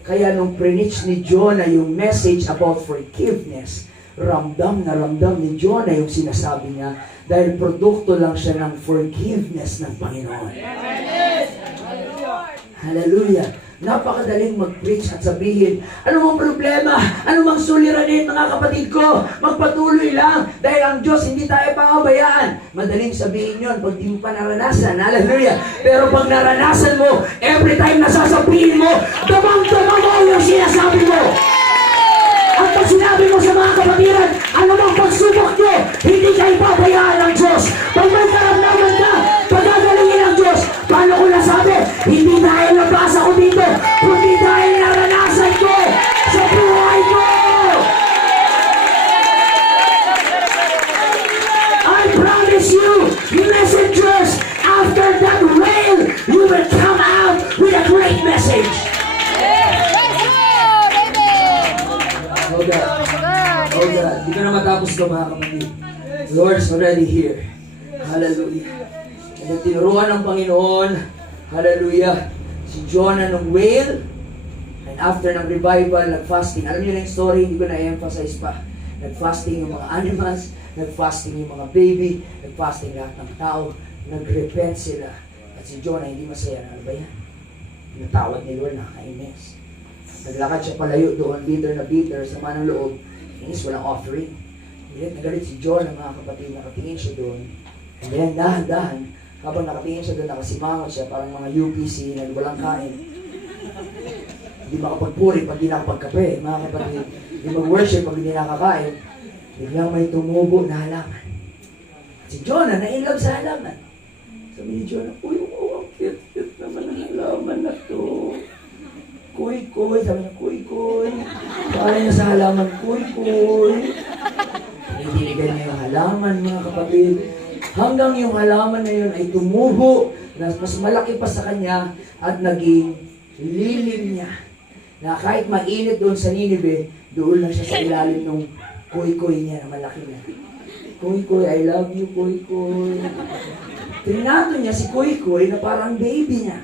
Kaya nung preach ni Jonah yung message about forgiveness, ramdam na ramdam ni Jonah yung sinasabi niya dahil produkto lang siya ng forgiveness ng Panginoon. Hallelujah! Napakadaling mag-preach at sabihin, ano mang problema, ano mang suliranin mga kapatid ko, magpatuloy lang dahil ang Diyos hindi tayo pangabayaan. Madaling sabihin yon pag di mo pa naranasan. Hallelujah! Pero pag naranasan mo, every time nasasabihin mo, damang-dama mo yung sinasabi mo. At pag sinabi mo sa mga kapatiran, ano mang pagsubok nyo, hindi kayo pabayaan ng Diyos. Pag may karamdaman ka, pagagalingin ng Diyos. Paano ko nasabi? Hindi dahil nabasa ko dito, kundi dahil naranasan ko sa buhay ko. I promise you, messengers, after that rail, you will come out with a great message. Praise God, amen. Oh God. Praise God, Oh amen. God, di ko na matapos ito mga kapatid. The Lord's already here. Hallelujah. And tinuruan ng Panginoon, hallelujah, si Jonah ng whale, and after ng revival, nag-fasting. Alam niyo na yung story, hindi ko na-emphasize pa. Nag-fasting yung mga animals, nag-fasting yung mga baby, nag-fasting lahat ng tao, nag-repent sila. At si Jonah hindi masaya. Ano ba yan? Natawad ni Lord, nakainis. Naglakad siya palayo doon, bitter na bitter, sama ng loob. Inis, walang offering. Nagalit si Jonah, mga kapatid, nakatingin siya doon. And then, dahan-dahan, habang nakatingin siya doon, nakasimangot siya, parang mga UPC na walang kain. Hindi makapagpuri pag di nakapagkape, mga kapatid. Hindi mag-worship pag hindi nakakain. Biglang may tumubo na halaman. Si Jonah, na-inlove sa halaman. Sabi ni Jonah, uy, ang cute-cute naman ang halaman na to. Kuy-kuy, sabi niya, kuy-kuy. Kaya niya sa halaman, kuy-kuy. Nililigan niya yung halaman, mga kapatid. Hanggang yung halaman na yun ay tumubo, na mas malaki pa sa kanya, at naging lilim niya. Na kahit mainit doon sa Ninive, doon lang siya sa ilalim ng kuy-kuy niya na malaki na. Kuy-kuy, I love you, kuy-kuy. Trinato niya si kuy-kuy na parang baby niya.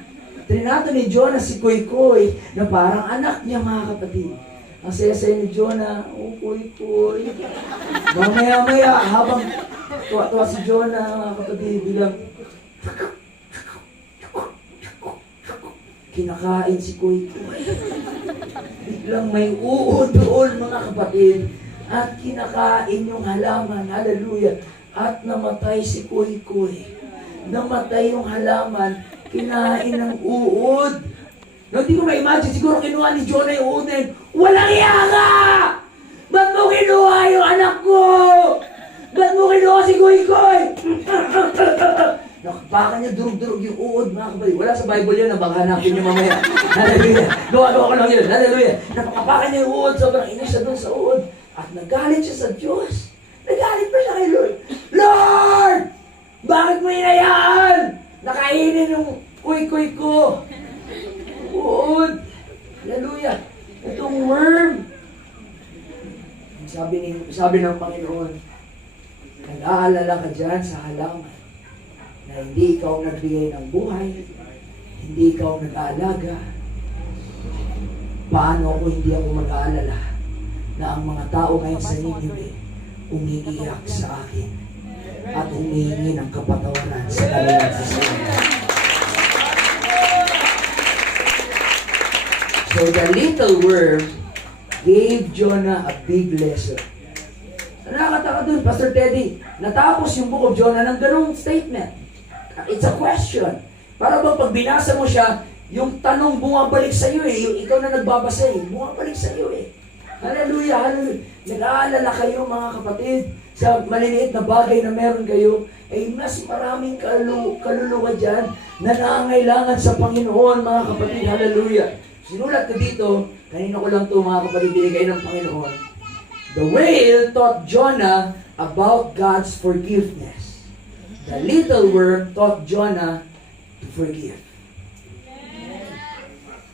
Trinato ni Jonah si kuy-kuy na parang anak niya, mga kapatid. Ang saya-saya ni Jonah, oh kuy-kuy. Mamaya-maya, habang tuwa-tuwa si Jonah, mga kapatid, bilang kinakain si kuy-kuy. Biglang may uod doon, mga kapatid, at kinakain yung halaman, hallelujah, at namatay si kuy-kuy. Namatay yung halaman, kinain ng uod. No, hindi ko ma-imagine, siguro kinuha ni Jonah yung uod na yun. Walang iya ka! Ba't mo kinuha yung anak ko? Ba't mo kinuha si Kuy-Kuy? Nakapakan niya durug-durug yung uod, mga kapatid. Wala sa Bible yun, baka hanapin niyo mamaya. Hallelujah. Gawa-gawa ko lang yun. Hallelujah. Napakapakan niya yung uod, sobrang inis siya doon sa uod. At nagalit siya sa Diyos. Nagalit pa siya kay Lord. Lord! Bakit mo inayaan? Nakainin yung kuy-kuy ko. Uod. Hallelujah. Itong worm. Sabi ng Panginoon, nag-aalala ka dyan sa halaman na hindi ikaw nagbigay ng buhay, hindi ikaw nag-aalaga. Paano kung hindi ako mag-aalala na ang mga tao ngayon sa Ninive umiiyak sa akin at humihingi ng kapatawaran sa kanilang kasalanan. So the little worm gave Jonah a big lesson. Nakakataka dun, Pastor Teddy, natapos yung book of Jonah ng ganung statement. It's a question. Para bang pag binasa mo siya, yung tanong bumabalik sa iyo eh. Yung ikaw na nagbabasa eh, bumabalik sa iyo eh. Hallelujah, hallelujah. Nag-aalala kayo mga kapatid sa maliliit na bagay na meron kayo, ay mas maraming kaluluwa dyan na nangangailangan sa Panginoon mga kapatid. Hallelujah. Sinulat ko dito, kanina ko lang ito mga kapatid, binigay ng Panginoon. The whale taught Jonah about God's forgiveness. The little worm taught Jonah to forgive.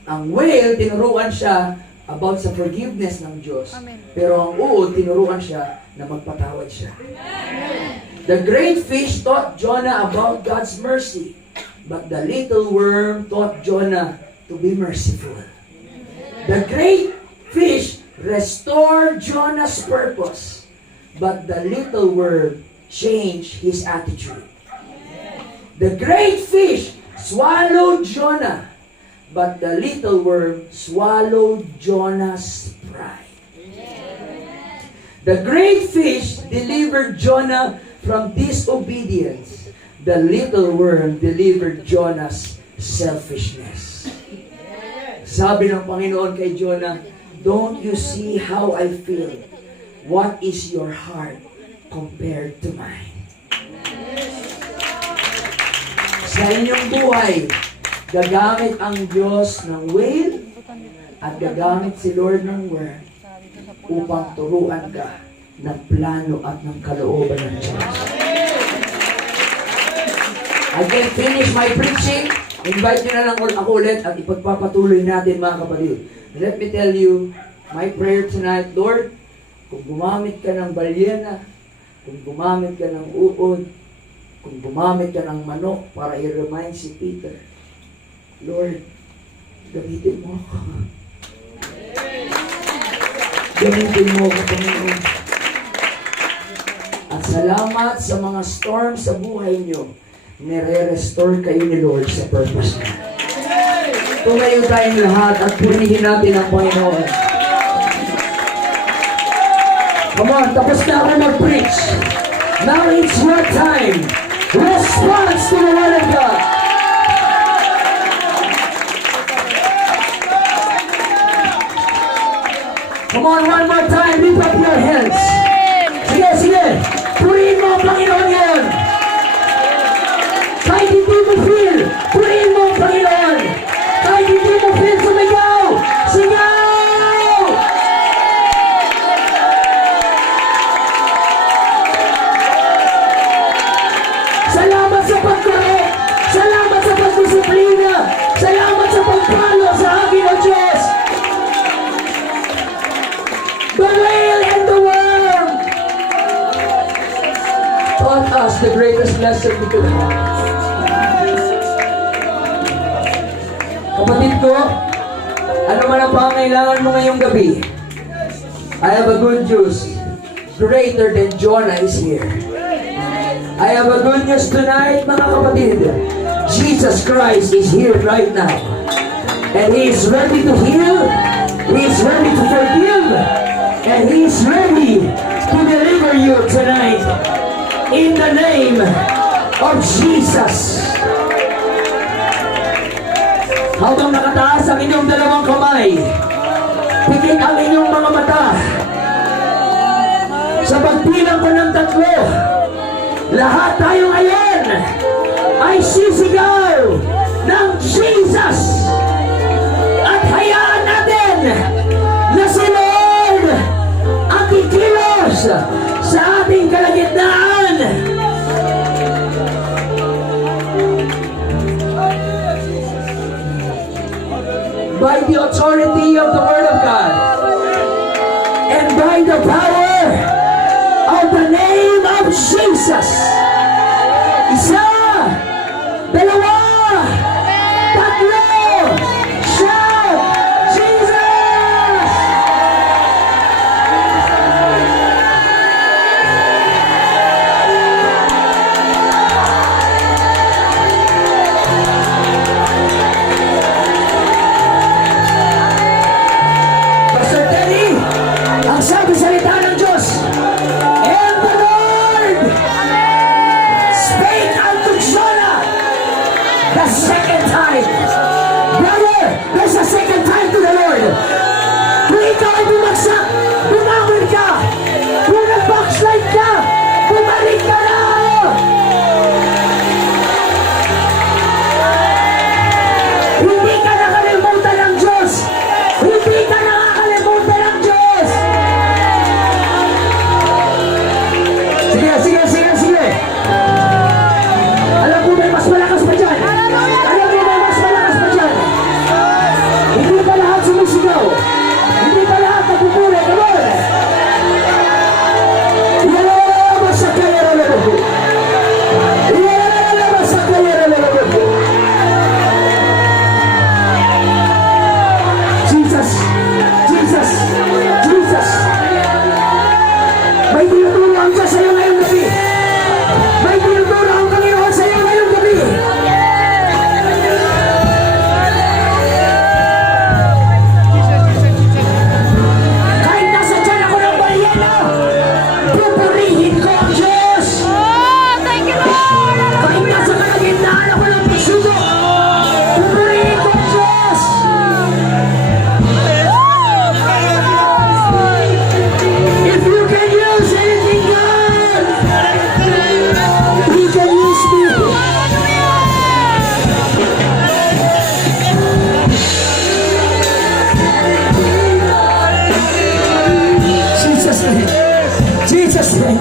Ang whale, tinuruan siya about sa forgiveness ng Diyos. Amen. Pero ang uod, tinuruan siya na magpatawad siya. The great fish taught Jonah about God's mercy. But the little worm taught Jonah to be merciful. The great fish restored Jonah's purpose. But the little worm changed his attitude. The great fish swallowed Jonah. But the little worm swallowed Jonah's pride. The great fish delivered Jonah from disobedience. The little worm delivered Jonah's selfishness. Sabi ng Panginoon kay Jonah, don't you see how I feel? What is your heart compared to mine? Sa inyong buhay, gagamit ang Diyos ng whale at gagamit si Lord ng worm upang turuan ka ng plano at ng kalooban ng Diyos. I can finish my preaching. Invite nyo na lang ako ulit at ipagpapatuloy natin mga kapatid. Let me tell you, my prayer tonight, Lord, kung gumamit ka ng balyena, kung gumamit ka ng uod, kung gumamit ka ng manok para i-remind si Peter, Lord, gamitin mo ako. Gamitin mo ako, Panginoon. At salamat sa mga storm sa buhay nyo, nire-restore kayo ni Lord sa purpose niya. Tumayo tayong lahat at purihin natin ang Panginoon. Come on, tapos na ako mag-preach. Now it's your time. Response to the Word of God. Come on, one more time. Lift up your hands. Sige, sige. Purihin mo ang Panginoon ngayon. Kahit hindi mo feel, purihin mo ang Panginoon. Kahit hindi mo feel, sumigaw. Sigaw! Salamat sa pagkorek. Salamat sa pagdisiplina. Salamat sa pagpalo sa akin, O Diyos. The whale and the worm taught us the greatest lesson we could have. Kapatid ko, ano man ang pangangailangan mo ngayong gabi, I have a good news. Greater than Jonah is here. I have a good news tonight, mga kapatid. Jesus Christ is here right now. And He is ready to heal. He is ready to forgive. And He is ready to deliver you tonight. In the name of Jesus. Habang nakataas ang inyong dalawang kamay, pikit ang inyong mga mata. Sa pagbilang ko ng 3, lahat tayo ngayon ay sisigaw ng Jesus. At hayaan natin na si Lord ang kikilos sa ating kalagitnaan. By the authority of the Word of God and by the power of the name of Jesus. Isa, dalawa, 3, shout, Jesus! Pastor Teddy, ang sabi salita ng Diyos, and the Lord spake unto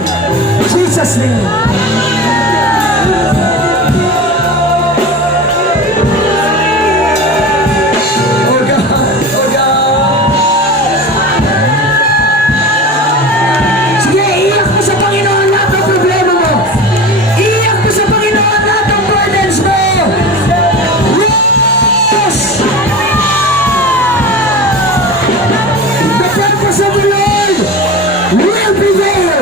In Jesus' name. Oh God, oh God. Sige, iyak mo sa Panginoon lahat ng problema mo. Iyak mo sa Panginoon lahat ng burdens mo. Yes! The purpose of the Lord will prevail.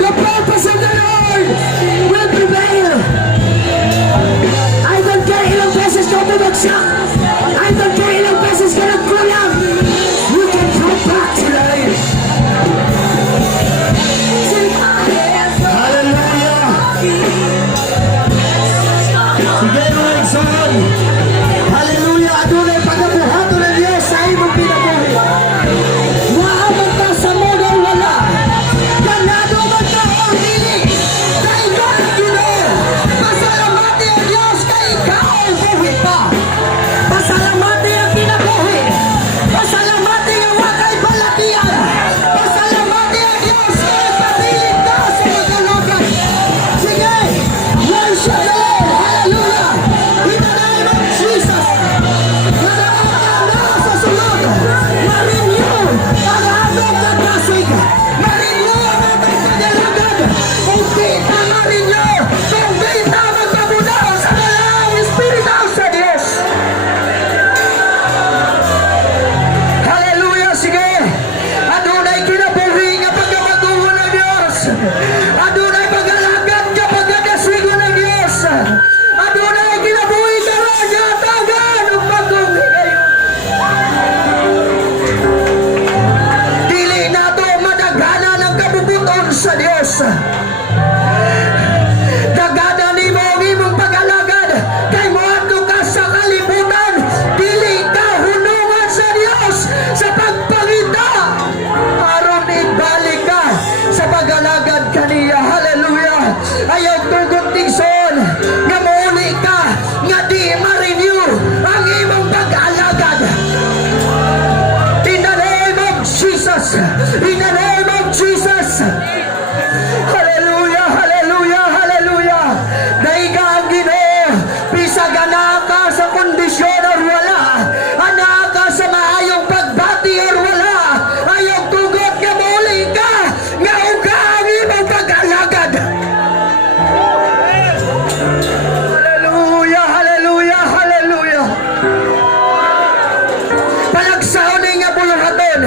The purpose of the Lord will prevail. I don't care ilang beses ka bumagsak. I don't care ilang beses ka nagkulang. You can come back to life. Hallelujah! Sige mga igsoon. Hallelujah! Adunay pagkabuhato ng Diyos sa imong pinabuhi. Maabot ka sa mundo wala. Ganado man ka o hindi. Kay God, Ginoo. Pasalamati ang Diyos kay ikaw ang buhi pa. Pasalamati ang kinabuhi. Pasalamati ang wakay balatian. Pasalamati ang Diyos kay kapiling ka sa magulugan. Sige, worship the Lord. Hallelujah. In the name of Jesus. Nanaan na sa sulod. Marinyo ang agad na kasig. Marinyo ang agad na galagad. Kung kita marinyo, kung kita magpabunaw sa dalang Espiritu sa Diyos. Hallelujah, sige. Adunay kinabuhi nga pagkamaguho ng Diyos. Adunay pag-alagad nga pagkagasigo ng Diyos. Adunay kinabuhi ka rin nga tagan ng pagkuhi kayo. Dili na to madagana ng kabubuton sa Diyos. Dagana ni mo ang imong pag-alagad. Kay moadto ka sa kalibutan. Dili ka hunungan sa Diyos sa pagpangita. Aron ibalik ka sa pag-alagad kaniya. Hallelujah. Ayaw tugot tingson nga mauli ka nga di ma-renew ang imong pag-alagad. In the name of Jesus. In the name of Jesus. Hallelujah, hallelujah, hallelujah. Daiga ang Ginoo. Bisag anak ka sa kondisyon or wala. Anak ka sa maayong pagbati or wala. Ayaw tugot nga muli ka. Nga uga ang imong pag-alagad. Hallelujah, hallelujah, hallelujah. Palagsaon nga buluhaton.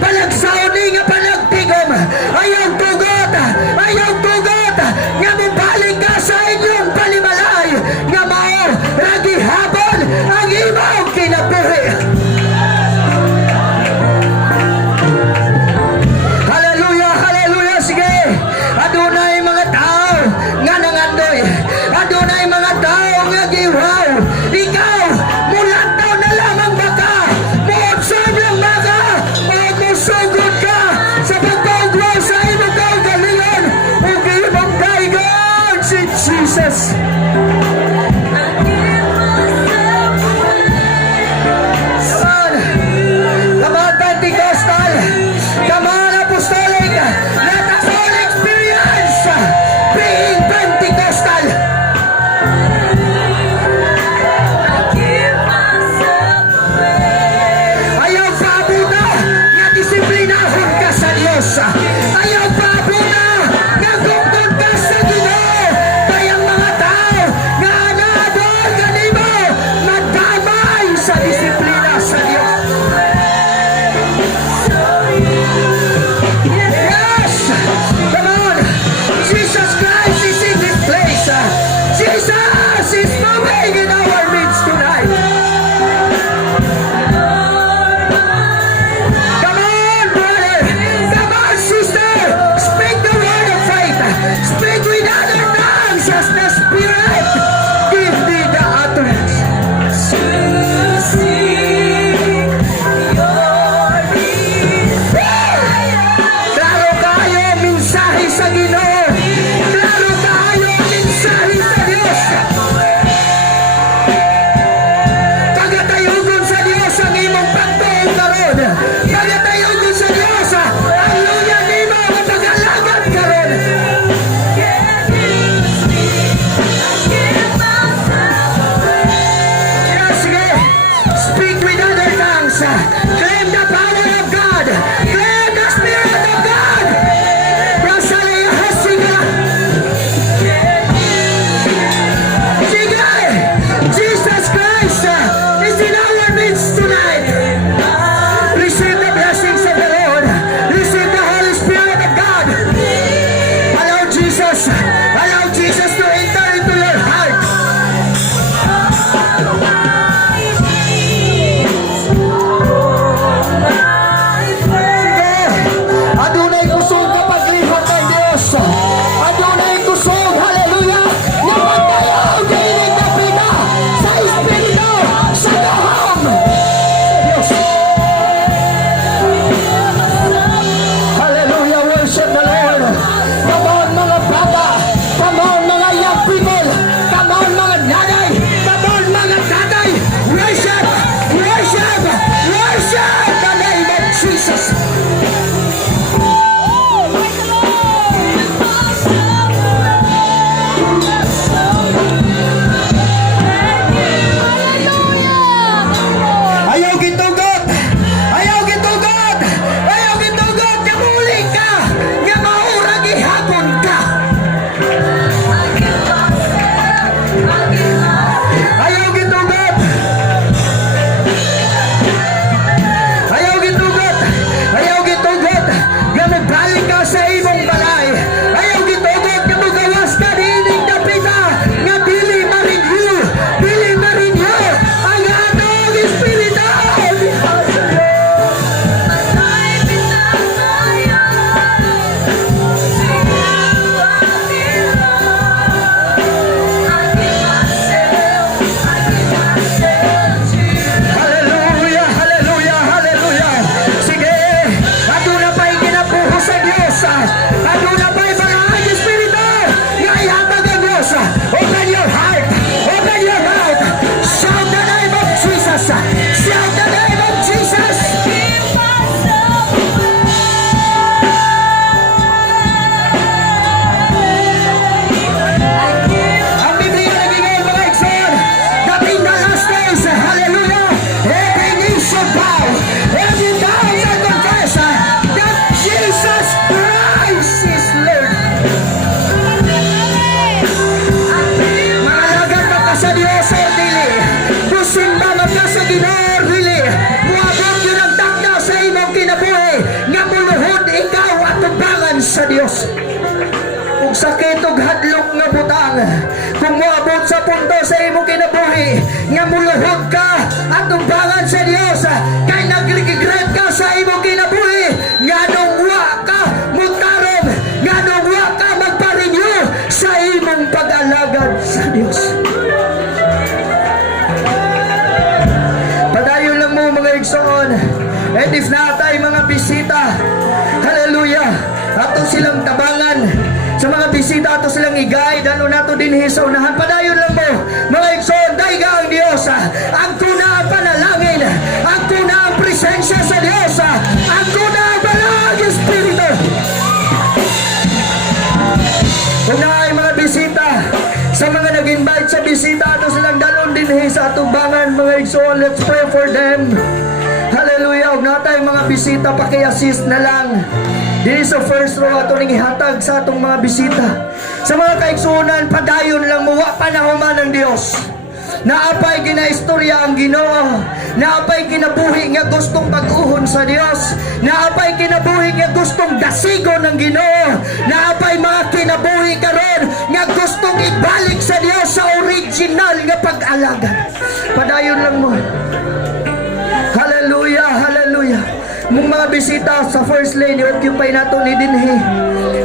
Palagsaon nga panagtigom. Ayaw tugot. Ayaw tugot. Nga mubalik ka sa inyong palimalay. Nga mao ragihapon ang imong kinabuhi. Hallelujah, hallelujah. Sige. Adunay mga tao nga nangandoy. Adunay mga tao nga giwaw. Ikaw, mulantaw na lamang baka. Muobserve lang baka. Musugod ka sa pagkagwaw sa imong kaugalingon. Ug imong kaigan si Jesus. Come on, Pentecostal. Come on, Apostolic. Let us all experience being Pentecostal. Ayaw paabuna nga disiplinahon ka sa Diyos. Ayaw paabuna nga gugod ka sa Ginoo. Kayang mga tao nga anadol kanimo madamay sa disiplina sa Diyos. Yes! Come on! Jesus Christ is in this place. Jesus is moving in our midst tonight. Come on, brother! Come on, sister! Speak the word of faith! Speak with other tongues as the Spirit give thee the utterance. Klaro kayo ang mensahe sa Ginoo. Klaro kayo ang mensahe sa Diyos. Pagatayugon sa Diyos ang imong pagtuong karon. Pagatayugon sa Diyos ang luya nimo ang pag-alagad karon. Jesus. Allow Jesus to enter into your heart. Adunay kusog kapag lihok ng Diyos. Adunay kusog, hallelujah, na magkayaw dinig na pina sa Espiritu, sa gaham. Diyos. Hallelujah, worship the Lord. Come on mga bata, come on mga young people, come on mga nanay, come on mga tatay. Worship, worship, worship the name of Jesus. Ayaw gitugot! Ayaw gitugot! Ayaw gitugot! Kamuli ka! Nga maurag ihapon ka! Ayaw gitugot! Ayaw gitugot! Ayaw gitugot! Nga magbalik ka sa imong balay! Ayaw gitugot! Nga magawas ka dinig na pita! Nga dili marinyo! Dili marinyo! Ang atong Espiritu! Hallelujah, hallelujah, hallelujah. Sige, ato na pa'y kinapuho sa Diyos. Ato na pa'y mga Espiritu nga ihatag ang Diyos. Open your heart, open your mouth. Shout the name of Jesus. Shout the name of Jesus. Ang Biblia nagingin mga igsoon, that in the last days, hallelujah, every knee shall bow, every tongue shall confess that Jesus Christ is Lord. Mga lagat na ka sa Diyos o dili, busimba man ka sa Ginoo o dili, muabot yun ang takda sa imong kinabuhi, nga muluhod ikaw at tubangan sa Diyos. Kung sakit o hadlok nga butang, kung moabot sa punto sa imong kinabuhi, nga muluhod ka at tumbangan sa Diyos, kay nagregret ka sa imong kinabuhi, nga nung wa ka mutarong, nga nung wa ka magparenew sa imong pag-alagad sa Diyos. Padayon lang mo mga igsoon, and if natay mga bisita, hallelujah, ato silang tabangan, sa mga bisita ato silang i-guide, ano nato din sa unahan. Padayon lang mo mga igsoon, daiga ang Diyos, ang tuna ang panalangin, ang tuna ang presensya sa Diyos, ang tuna ang balang Espiritu. Kung na ay mga bisita, sa mga nag-invite sa bisita, ato silang dalon din sa atubangan mga igsoon. Let's pray for them. Hallelujah. Huwag na tayong mga bisita, paki-assist na lang. Dili sa first row ato ning ihatag sa atong mga bisita. Sa mga kaigsunan, padayon lang mo, wa panahuman ng Dios. Naapay ginaistorya ang Ginoo. Naapay kinabuhi nga gustong pag-uhon sa Dios. Naapay kinabuhi nga gustong dasigon ng Ginoo. Naapay mga kinabuhi karon nga gustong ibalik sa Dios sa original nga pag-alaga. Padayon lang mo. Hallelujah, hallelujah. Mong mga bisita sa first lane, i-occupy nato ni dinhi.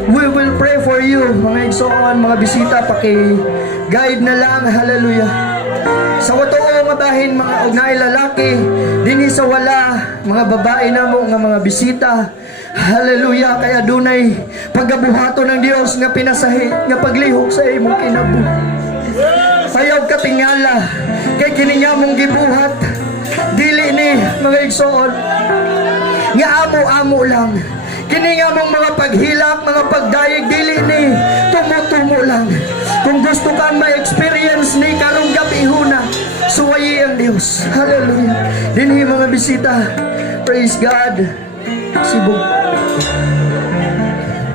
We will pray for you. Mga igsoon, mga bisita, paki-guide na lang. Hallelujah. Sa wato nga bahin, mga ugnay lalaki, dinhi sa wala, mga babae na mo, nga mga bisita. Hallelujah. Kaya dunay paggabuhato ng Dios nga pinasahi, nga paglihok sa imong kinabuhi. Ayaw ka tingala, kay kini nga mong gibuhat. Dili ni mga igsoon, nga amo-amo lang. Kini nga mong mga paghilak, mga pagdayeg, dili ni tumo-tumo lang. Kung gusto kang ma-experience ni karong gabi huna, suwayi ang Diyos. Hallelujah. Dinhi mga bisita. Praise God. Sibog.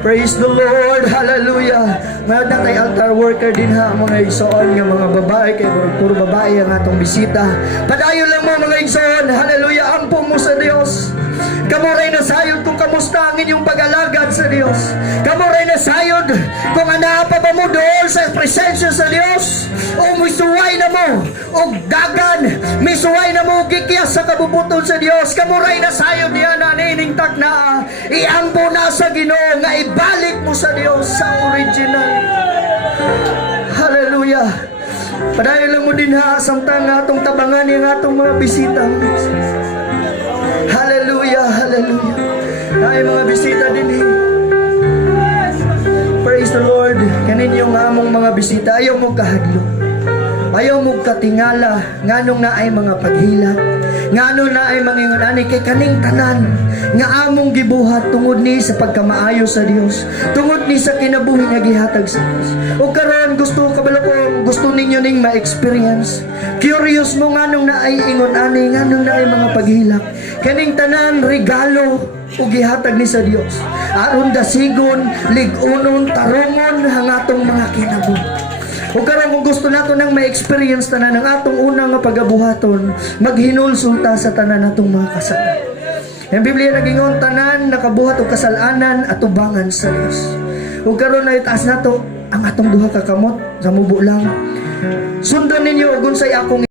Praise the Lord. Hallelujah. Mayroon na tayo altar worker din ha, mga igsoon, nga mga babae, kay puro babae ang atong bisita. Padayon lang mo mga igsoon. Hallelujah. Ampo mo sa Diyos. Kamuray na sayod kung kamusta ang inyong pag-alagad sa Dios. Kamuray na sayod kung ana pa ba mo doon sa presensya sa Dios. O misuway na mo o dagan, misuway na mo gikyas sa kabubuton sa Dios. Kamuray na sayod diyan na niningtag na iampo na sa Ginoo nga ibalik mo sa Dios sa original. Hallelujah. Padayon lang mo din ha, samtang atong tabangan yung atong mga bisita. Hallelujah, hallelujah. Ay mga bisita din eh. Praise the Lord. Kanin yung among mga bisita, ayaw mo kahadlo. Ayaw mo katingala, nganong na ay mga paghilat, nganong na ay mangingon ani kay kaning tanan nga among gibuhat tungod ni sa pagkamaayo sa Dios, tungod ni sa kinabuhi nga gihatag sa Dios. O karon gusto kabalo ko, gusto ninyo ning ma-experience. Curious mo nganong na ay ingon ani, nganong na ay mga paghilak. Kaning tanan regalo o gihatag ni sa Dios. Aron dasigon, lig-unon, tarungon ang atong mga kinabuhi. O karon kung gusto nato nang ma-experience tanan ang atong unang nga pagabuhaton, maghinulsulta sa tanan natong mga kasalan. Ang Biblia nagingon tanan nakabuhat og kasalanan at tubangan sa Dios. O karon na itaas nato ang atong duha ka kamot sa mubo lang. Sundan ninyo og unsay akong